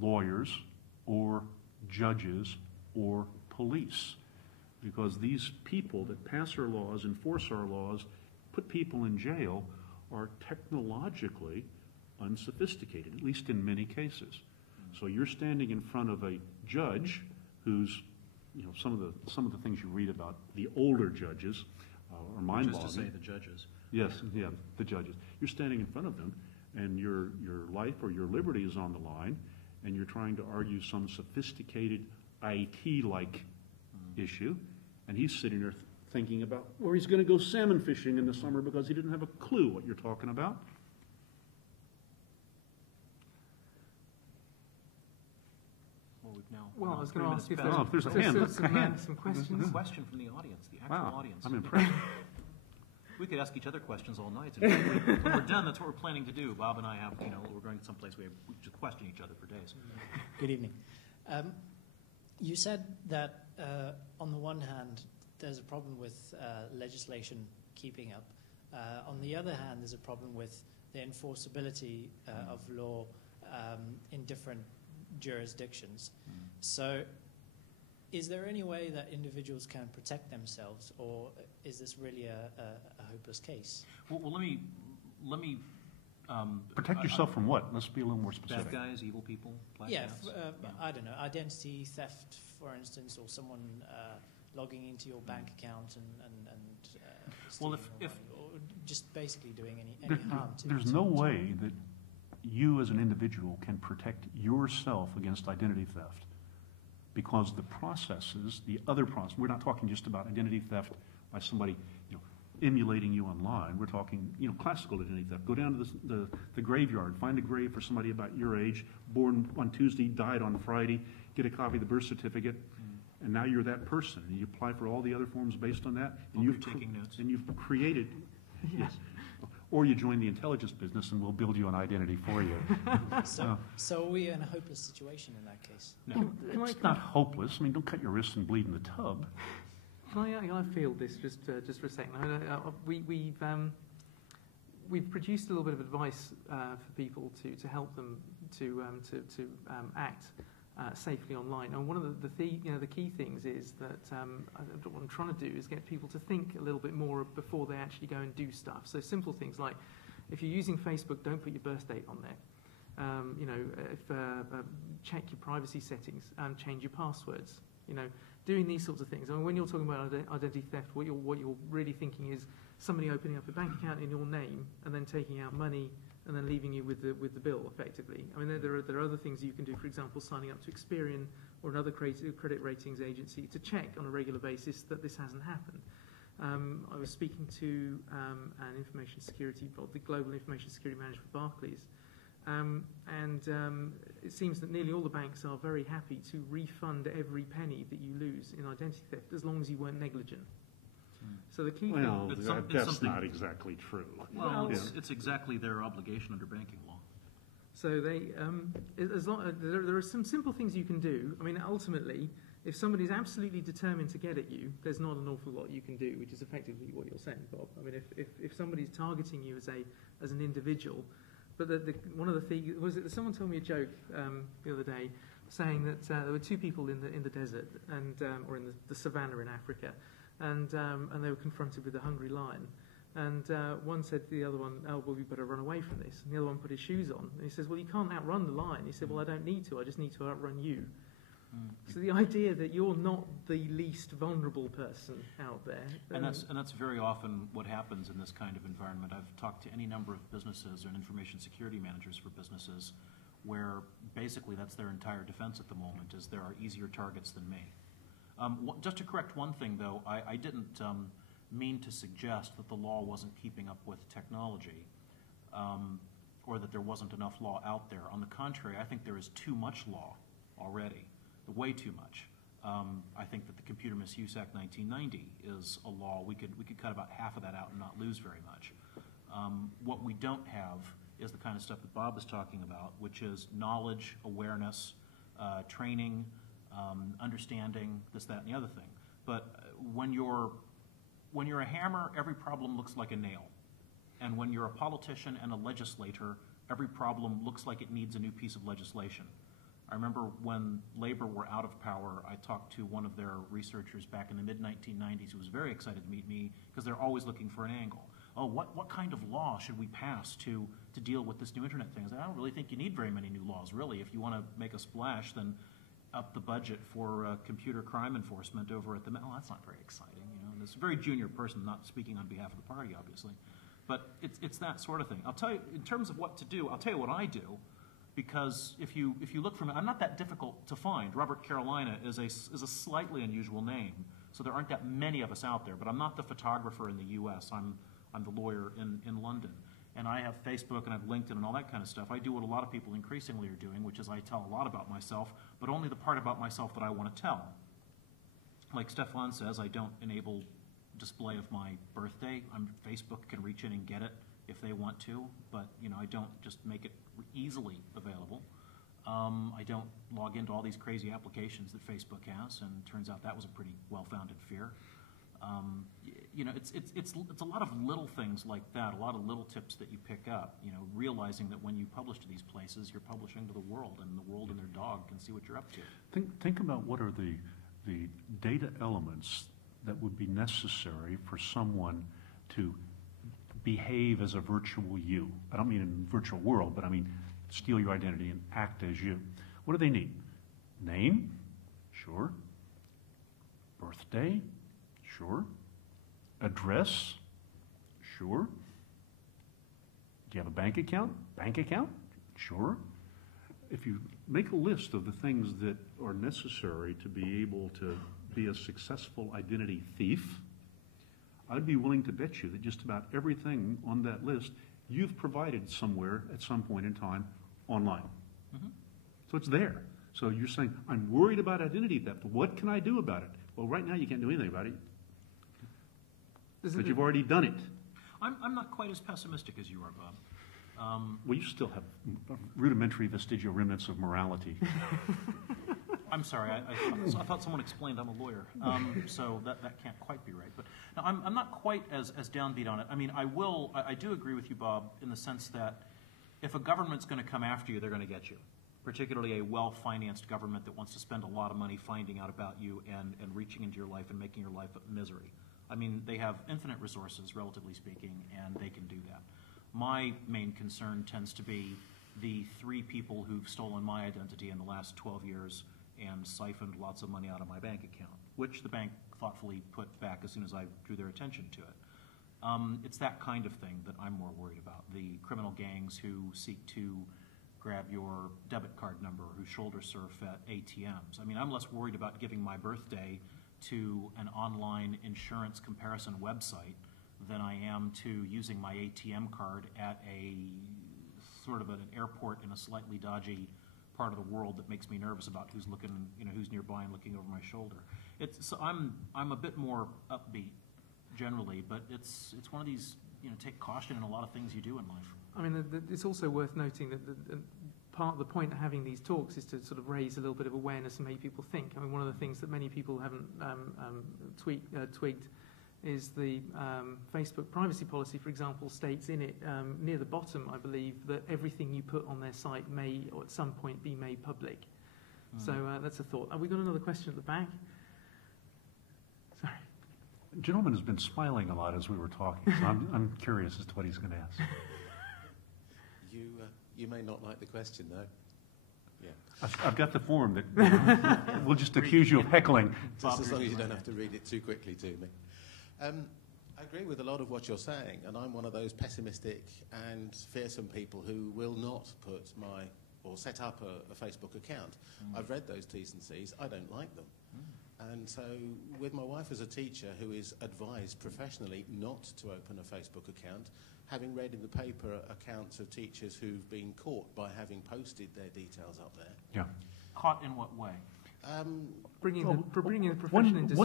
lawyers or judges or police, because these people that pass our laws, enforce our laws, put people in jail are technologically unsophisticated, at least in many cases. So you're standing in front of a judge who's, some of the things you read about the older judges are mind-boggling. Just to say the judges. Yes, yeah, the judges. You're standing in front of them, and your life or your liberty is on the line, and you're trying to argue some sophisticated IT-like issue, and he's sitting there thinking about where he's going to go salmon fishing in the summer because he didn't have a clue what you're talking about. Well, I was going to ask if there's a hand. Some questions. A question from the audience, the actual audience. I'm impressed. We could ask each other questions all night. When we're done, that's what we're planning to do. Bob and I have, we're going someplace we just question each other for days. Good evening. You said that on the one hand, there's a problem with legislation keeping up. On the other hand, there's a problem with the enforceability of law in different jurisdictions. So is there any way that individuals can protect themselves, or is this really a hopeless case? Well, let me Protect yourself from what? Let's be a little more specific. Bad guys, evil people, black Yeah, hats? I don't know, identity theft, for instance, or someone logging into your bank account and Well, stealing if- your money, or just basically doing any harm to There's no way that you as an individual can protect yourself against identity theft, because the processes, the other process, we're not talking just about identity theft by somebody, emulating you online. We're talking, classical identity theft. Go down to the graveyard, find a grave for somebody about your age, born on Tuesday, died on Friday, get a copy of the birth certificate, and now you're that person. And you apply for all the other forms based on that. And You're taking notes. And you've created, yes. Or you join the intelligence business and we'll build you an identity for you. So are we in a hopeless situation in that case? No. It's not hopeless. I mean, don't cut your wrists and bleed in the tub. Can I field this just for a second? We've produced a little bit of advice for people to help them to act safely online. And one of the key things is that what I'm trying to do is get people to think a little bit more before they actually go and do stuff. So simple things like, if you're using Facebook, don't put your birth date on there. Check your privacy settings and change your passwords. Doing these sorts of things. I mean, when you're talking about identity theft, what you're really thinking is somebody opening up a bank account in your name and then taking out money and then leaving you with the bill, effectively. I mean, there are other things you can do. For example, signing up to Experian or another credit ratings agency to check on a regular basis that this hasn't happened. I was speaking to the Global Information Security Manager for Barclays, it seems that nearly all the banks are very happy to refund every penny that you lose in identity theft, as long as you weren't negligent. So the key Well, thing... that's not exactly true. Well, it's exactly their obligation under banking law. So there are some simple things you can do. I mean, ultimately, if somebody's absolutely determined to get at you, there's not an awful lot you can do, which is effectively what you're saying, Bob. I mean, if somebody's targeting you as an individual, but one of the things was that someone told me a joke the other day, saying that there were two people in the desert or in the savannah in Africa, and they were confronted with a hungry lion. And one said to the other one, "Oh, well, we better run away from this." And the other one put his shoes on. And he says, "Well, you can't outrun the lion." He said, "Well, I don't need to. I just need to outrun you." So the idea that you're not the least vulnerable person out there. And that's very often what happens in this kind of environment. I've talked to any number of businesses and information security managers for businesses where basically that's their entire defense at the moment, is there are easier targets than me. Just to correct one thing, though, I didn't mean to suggest that the law wasn't keeping up with technology or that there wasn't enough law out there. On the contrary, I think there is too much law already. Way too much. I think that the Computer Misuse Act 1990 is a law. We could cut about half of that out and not lose very much. What we don't have is the kind of stuff that Bob was talking about, which is knowledge, awareness, training, understanding, this, that, and the other thing. But when you're a hammer, every problem looks like a nail. And when you're a politician and a legislator, every problem looks like it needs a new piece of legislation. I remember when Labor were out of power, I talked to one of their researchers back in the mid-1990s who was very excited to meet me because they're always looking for an angle. Oh, what kind of law should we pass to deal with this new internet thing? I said, I don't really think you need very many new laws, really. If you want to make a splash, then up the budget for computer crime enforcement over at the Met. Well, that's not very exciting, And this is a very junior person, not speaking on behalf of the party, obviously. But it's that sort of thing. I'll tell you, in terms of what to do, I'll tell you what I do. Because if you look for me, I'm not that difficult to find. Robert Carolina is a slightly unusual name, so there aren't that many of us out there. But I'm not the photographer in the U.S. I'm the lawyer in London, and I have Facebook and I have LinkedIn and all that kind of stuff. I do what a lot of people increasingly are doing, which is I tell a lot about myself, but only the part about myself that I want to tell. Like Stephan says, I don't enable display of my birthday. Facebook can reach in and get it if they want to, but I don't just make it easily available. I don't log into all these crazy applications that Facebook has, and it turns out that was a pretty well-founded fear. It's a lot of little things like that, a lot of little tips that you pick up. Realizing that when you publish to these places, you're publishing to the world, and the world and their dog can see what you're up to. Think about what are the data elements that would be necessary for someone to behave as a virtual you. I don't mean in a virtual world, but I mean steal your identity and act as you. What do they need? Name? Sure. Birthday? Sure. Address? Sure. Do you have a bank account? Bank account? Sure. If you make a list of the things that are necessary to be able to be a successful identity thief, I'd be willing to bet you that just about everything on that list you've provided somewhere at some point in time online. Mm-hmm. So it's there. So you're saying, I'm worried about identity theft. What can I do about it? Well, right now you can't do anything about it. But you've already done it. I'm not quite as pessimistic as you are, Bob. Well, you still have rudimentary vestigial remnants of morality. I'm sorry, I thought someone explained I'm a lawyer, so that can't quite be right. But no, I'm not quite as downbeat on it. I mean, I do agree with you, Bob, in the sense that if a government's going to come after you, they're going to get you, particularly a well-financed government that wants to spend a lot of money finding out about you and reaching into your life and making your life a misery. I mean, they have infinite resources, relatively speaking, and they can do that. My main concern tends to be the 3 people who've stolen my identity in the last 12 years and siphoned lots of money out of my bank account, which the bank thoughtfully put back as soon as I drew their attention to it. It's that kind of thing that I'm more worried about, the criminal gangs who seek to grab your debit card number, who shoulder surf at ATMs. I mean, I'm less worried about giving my birthday to an online insurance comparison website than I am to using my ATM card at a sort of an airport in a slightly dodgy part of the world that makes me nervous about who's looking, who's nearby and looking over my shoulder. So I'm a bit more upbeat generally, but it's one of these, take caution in a lot of things you do in life. I mean, it's also worth noting that part of the point of having these talks is to sort of raise a little bit of awareness and make people think. I mean, one of the things that many people haven't twigged is the Facebook privacy policy, for example, states in it, near the bottom, I believe, that everything you put on their site may, or at some point, be made public. So that's a thought. Have we got another question at the back? Sorry. The gentleman has been smiling a lot as we were talking, so I'm curious as to what he's going to ask. You may not like the question, though. Yeah. I've got the form that we'll just accuse you of heckling. Just as long as you don't have to read it too quickly to me. I agree with a lot of what you're saying, and I'm one of those pessimistic and fearsome people who will not put or set up a Facebook account. I've read those T's and C's. I don't like them. And so with my wife as a teacher who is advised professionally not to open a Facebook account, having read in the paper accounts of teachers who've been caught by having posted their details up there. Yeah. Caught in what way? Bringing the profession into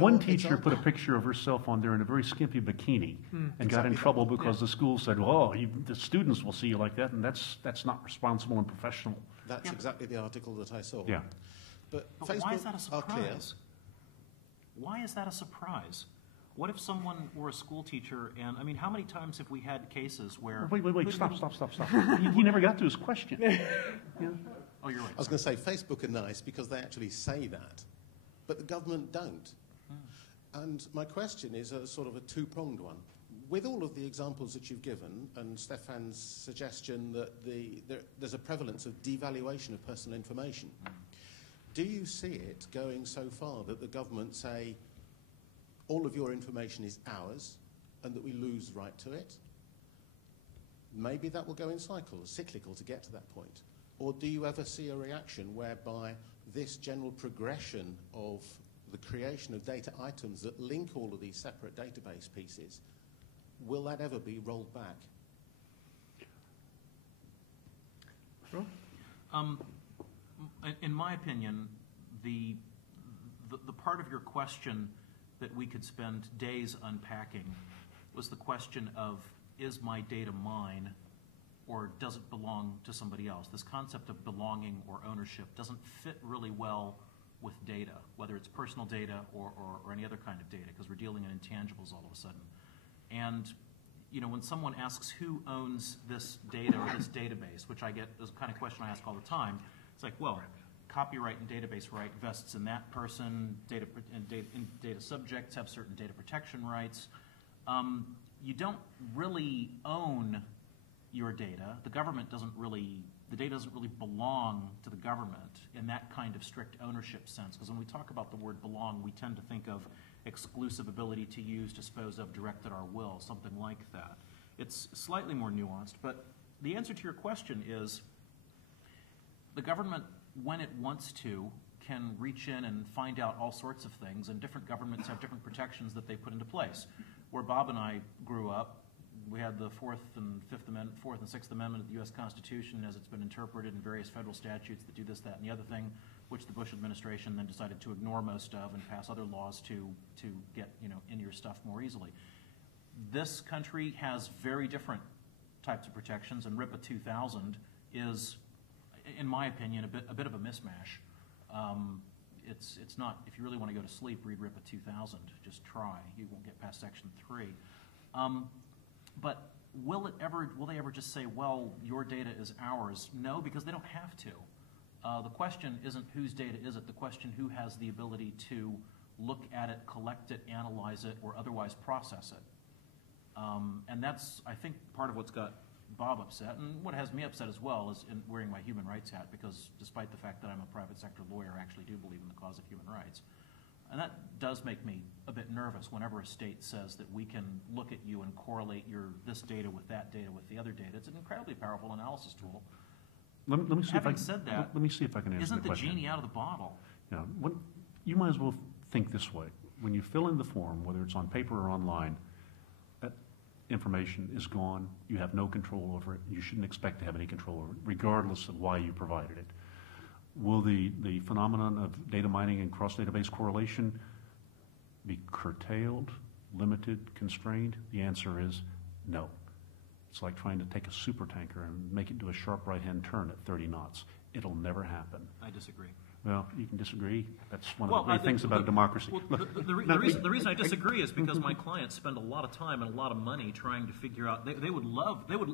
one teacher put a picture of herself on there in a very skimpy bikini and got in trouble because the school said, "Oh, the students will see you like that, and that's not responsible and professional." That's exactly the article that I saw. Yeah. But Facebook why is that a surprise? Why is that a surprise? What if someone were a school teacher, and I mean, how many times have we had cases where... Wait, stop. He never got to his question. Yeah. Oh, you're right. I was going to say, Facebook are nice because they actually say that, but the government don't. And my question is a sort of a two-pronged one. With all of the examples that you've given, and Stephan's suggestion that there's a prevalence of devaluation of personal information, do you see it going so far that the government say, all of your information is ours, and that we lose right to it? Maybe that will go in cyclical to get to that point. Or do you ever see a reaction whereby this general progression of the creation of data items that link all of these separate database pieces, will that ever be rolled back? In my opinion, the part of your question that we could spend days unpacking was the question of, is my data mine, or does it belong to somebody else? This concept of belonging or ownership doesn't fit really well with data, whether it's personal data or any other kind of data, because we're dealing in intangibles all of a sudden. And when someone asks who owns this data or this database, which I get is the kind of question I ask all the time, it's like, well, copyright and database right vests in that person, data subjects have certain data protection rights. you don't really own your data. The government doesn't really, the data doesn't really belong to the government in that kind of strict ownership sense. Because when we talk about the word belong, we tend to think of exclusive ability to use, dispose of, direct at our will, something like that. It's slightly more nuanced, but the answer to your question is the government, when it wants to, can reach in and find out all sorts of things, and different governments have different protections that they put into place. Where Bob and I grew up, we had the Fourth and Sixth Amendment of the U.S. Constitution as it's been interpreted in various federal statutes that do this, that, and the other thing, which the Bush administration then decided to ignore most of and pass other laws to get into your stuff more easily. This country has very different types of protections, and RIPA 2000 is, in my opinion, a bit of a mishmash. It's not, if you really want to go to sleep, read RIPA 2000. Just try. You won't get past Section 3. But will they ever just say, well, your data is ours? No, because they don't have to. The question isn't whose data is it. The question who has the ability to look at it, collect it, analyze it, or otherwise process it. And that's, I think, part of what's got Bob upset, and what has me upset as well is in wearing my human rights hat, because despite the fact that I'm a private sector lawyer, I actually do believe in the cause of human rights. And that does make me a bit nervous whenever a state says that we can look at you and correlate this data with that data with the other data. It's an incredibly powerful analysis tool. Let me see Having said that, let me see if I can answer isn't the question. Genie out of the bottle? Yeah, you might as well think this way. When you fill in the form, whether it's on paper or online, that information is gone. You have no control over it. You shouldn't expect to have any control over it, regardless of why you provided it. Will the phenomenon of data mining and cross-database correlation be curtailed, limited, constrained? The answer is no. It's like trying to take a supertanker and make it do a sharp right-hand turn at 30 knots. It'll never happen. I disagree. Well, you can disagree. That's one of the great things about democracy. Well, the reason I disagree is because my clients spend a lot of time and a lot of money trying to figure out. They would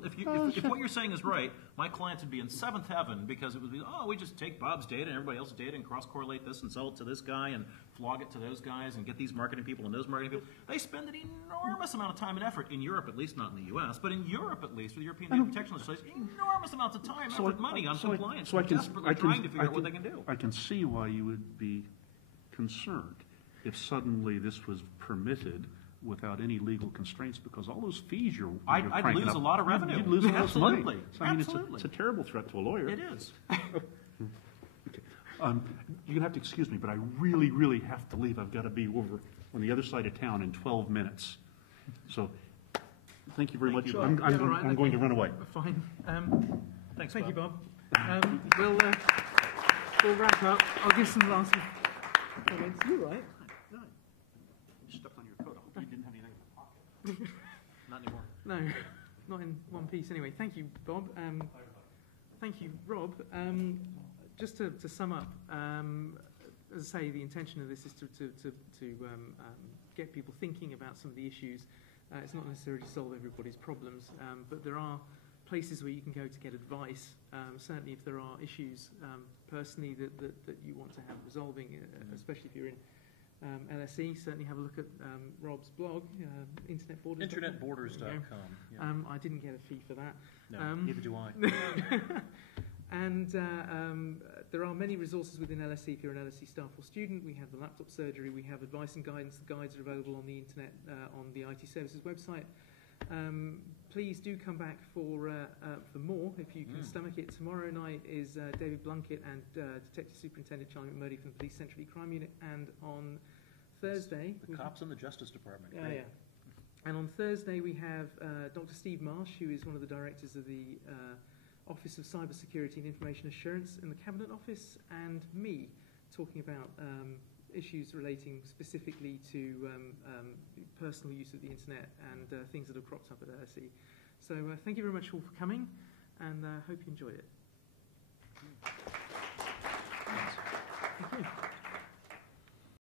if what you're saying is right, my clients would be in seventh heaven, because it would be, oh, we just take Bob's data and everybody else's data and cross-correlate this and sell it to this guy and flog it to those guys and get these marketing people and those marketing people. They spend an enormous amount of time and effort in Europe, at least not in the U.S., but in Europe at least with European Data Protection Legislation, enormous amounts of time, effort, money on compliance. So desperately trying to figure out what they can do. I can see why you would be concerned if suddenly this was permitted without any legal constraints, because all those fees you're I'd lose a lot of revenue. You'd lose a lot of money. Absolutely. So, I mean, Absolutely. it's a terrible threat to a lawyer. It is. Okay. You're going to have to excuse me, but I really, really have to leave. I've got to be over on the other side of town in 12 minutes. So thank you very much. Sure. I'm going to run away. Fine. Thanks, Thank Bob. you, Bob. We'll wrap up. I'll give some last comments. You right? You stepped on your coat. I hope you didn't have anything in your pocket. Not anymore. No, not in one piece. Anyway, thank you, Bob. Thank you, Rob. Just to sum up, as I say, the intention of this is to get people thinking about some of the issues. It's not necessarily to solve everybody's problems, but there are places where you can go to get advice. Certainly, if there are issues personally that you want to have resolving, especially if you're in LSE, certainly have a look at Rob's blog, Internet Borders. Internetborders.com. Yeah. I didn't get a fee for that. No, neither do I. And there are many resources within LSE if you're an LSE staff or student. We have the laptop surgery, we have advice and guidance. The guides are available on the internet, on the IT Services website. Please do come back for more if you can stomach it. Tomorrow night is David Blunkett and Detective Superintendent Charlie McMurdy from the Police Central Crime Unit, and on Thursday... The cops in the Justice Department. Yeah. And on Thursday we have Dr. Steve Marsh, who is one of the directors of the Office of Cybersecurity and Information Assurance in the Cabinet Office, and me talking about issues relating specifically to personal use of the internet and things that have cropped up at LSE. So thank you very much all for coming, and hope you enjoyed it.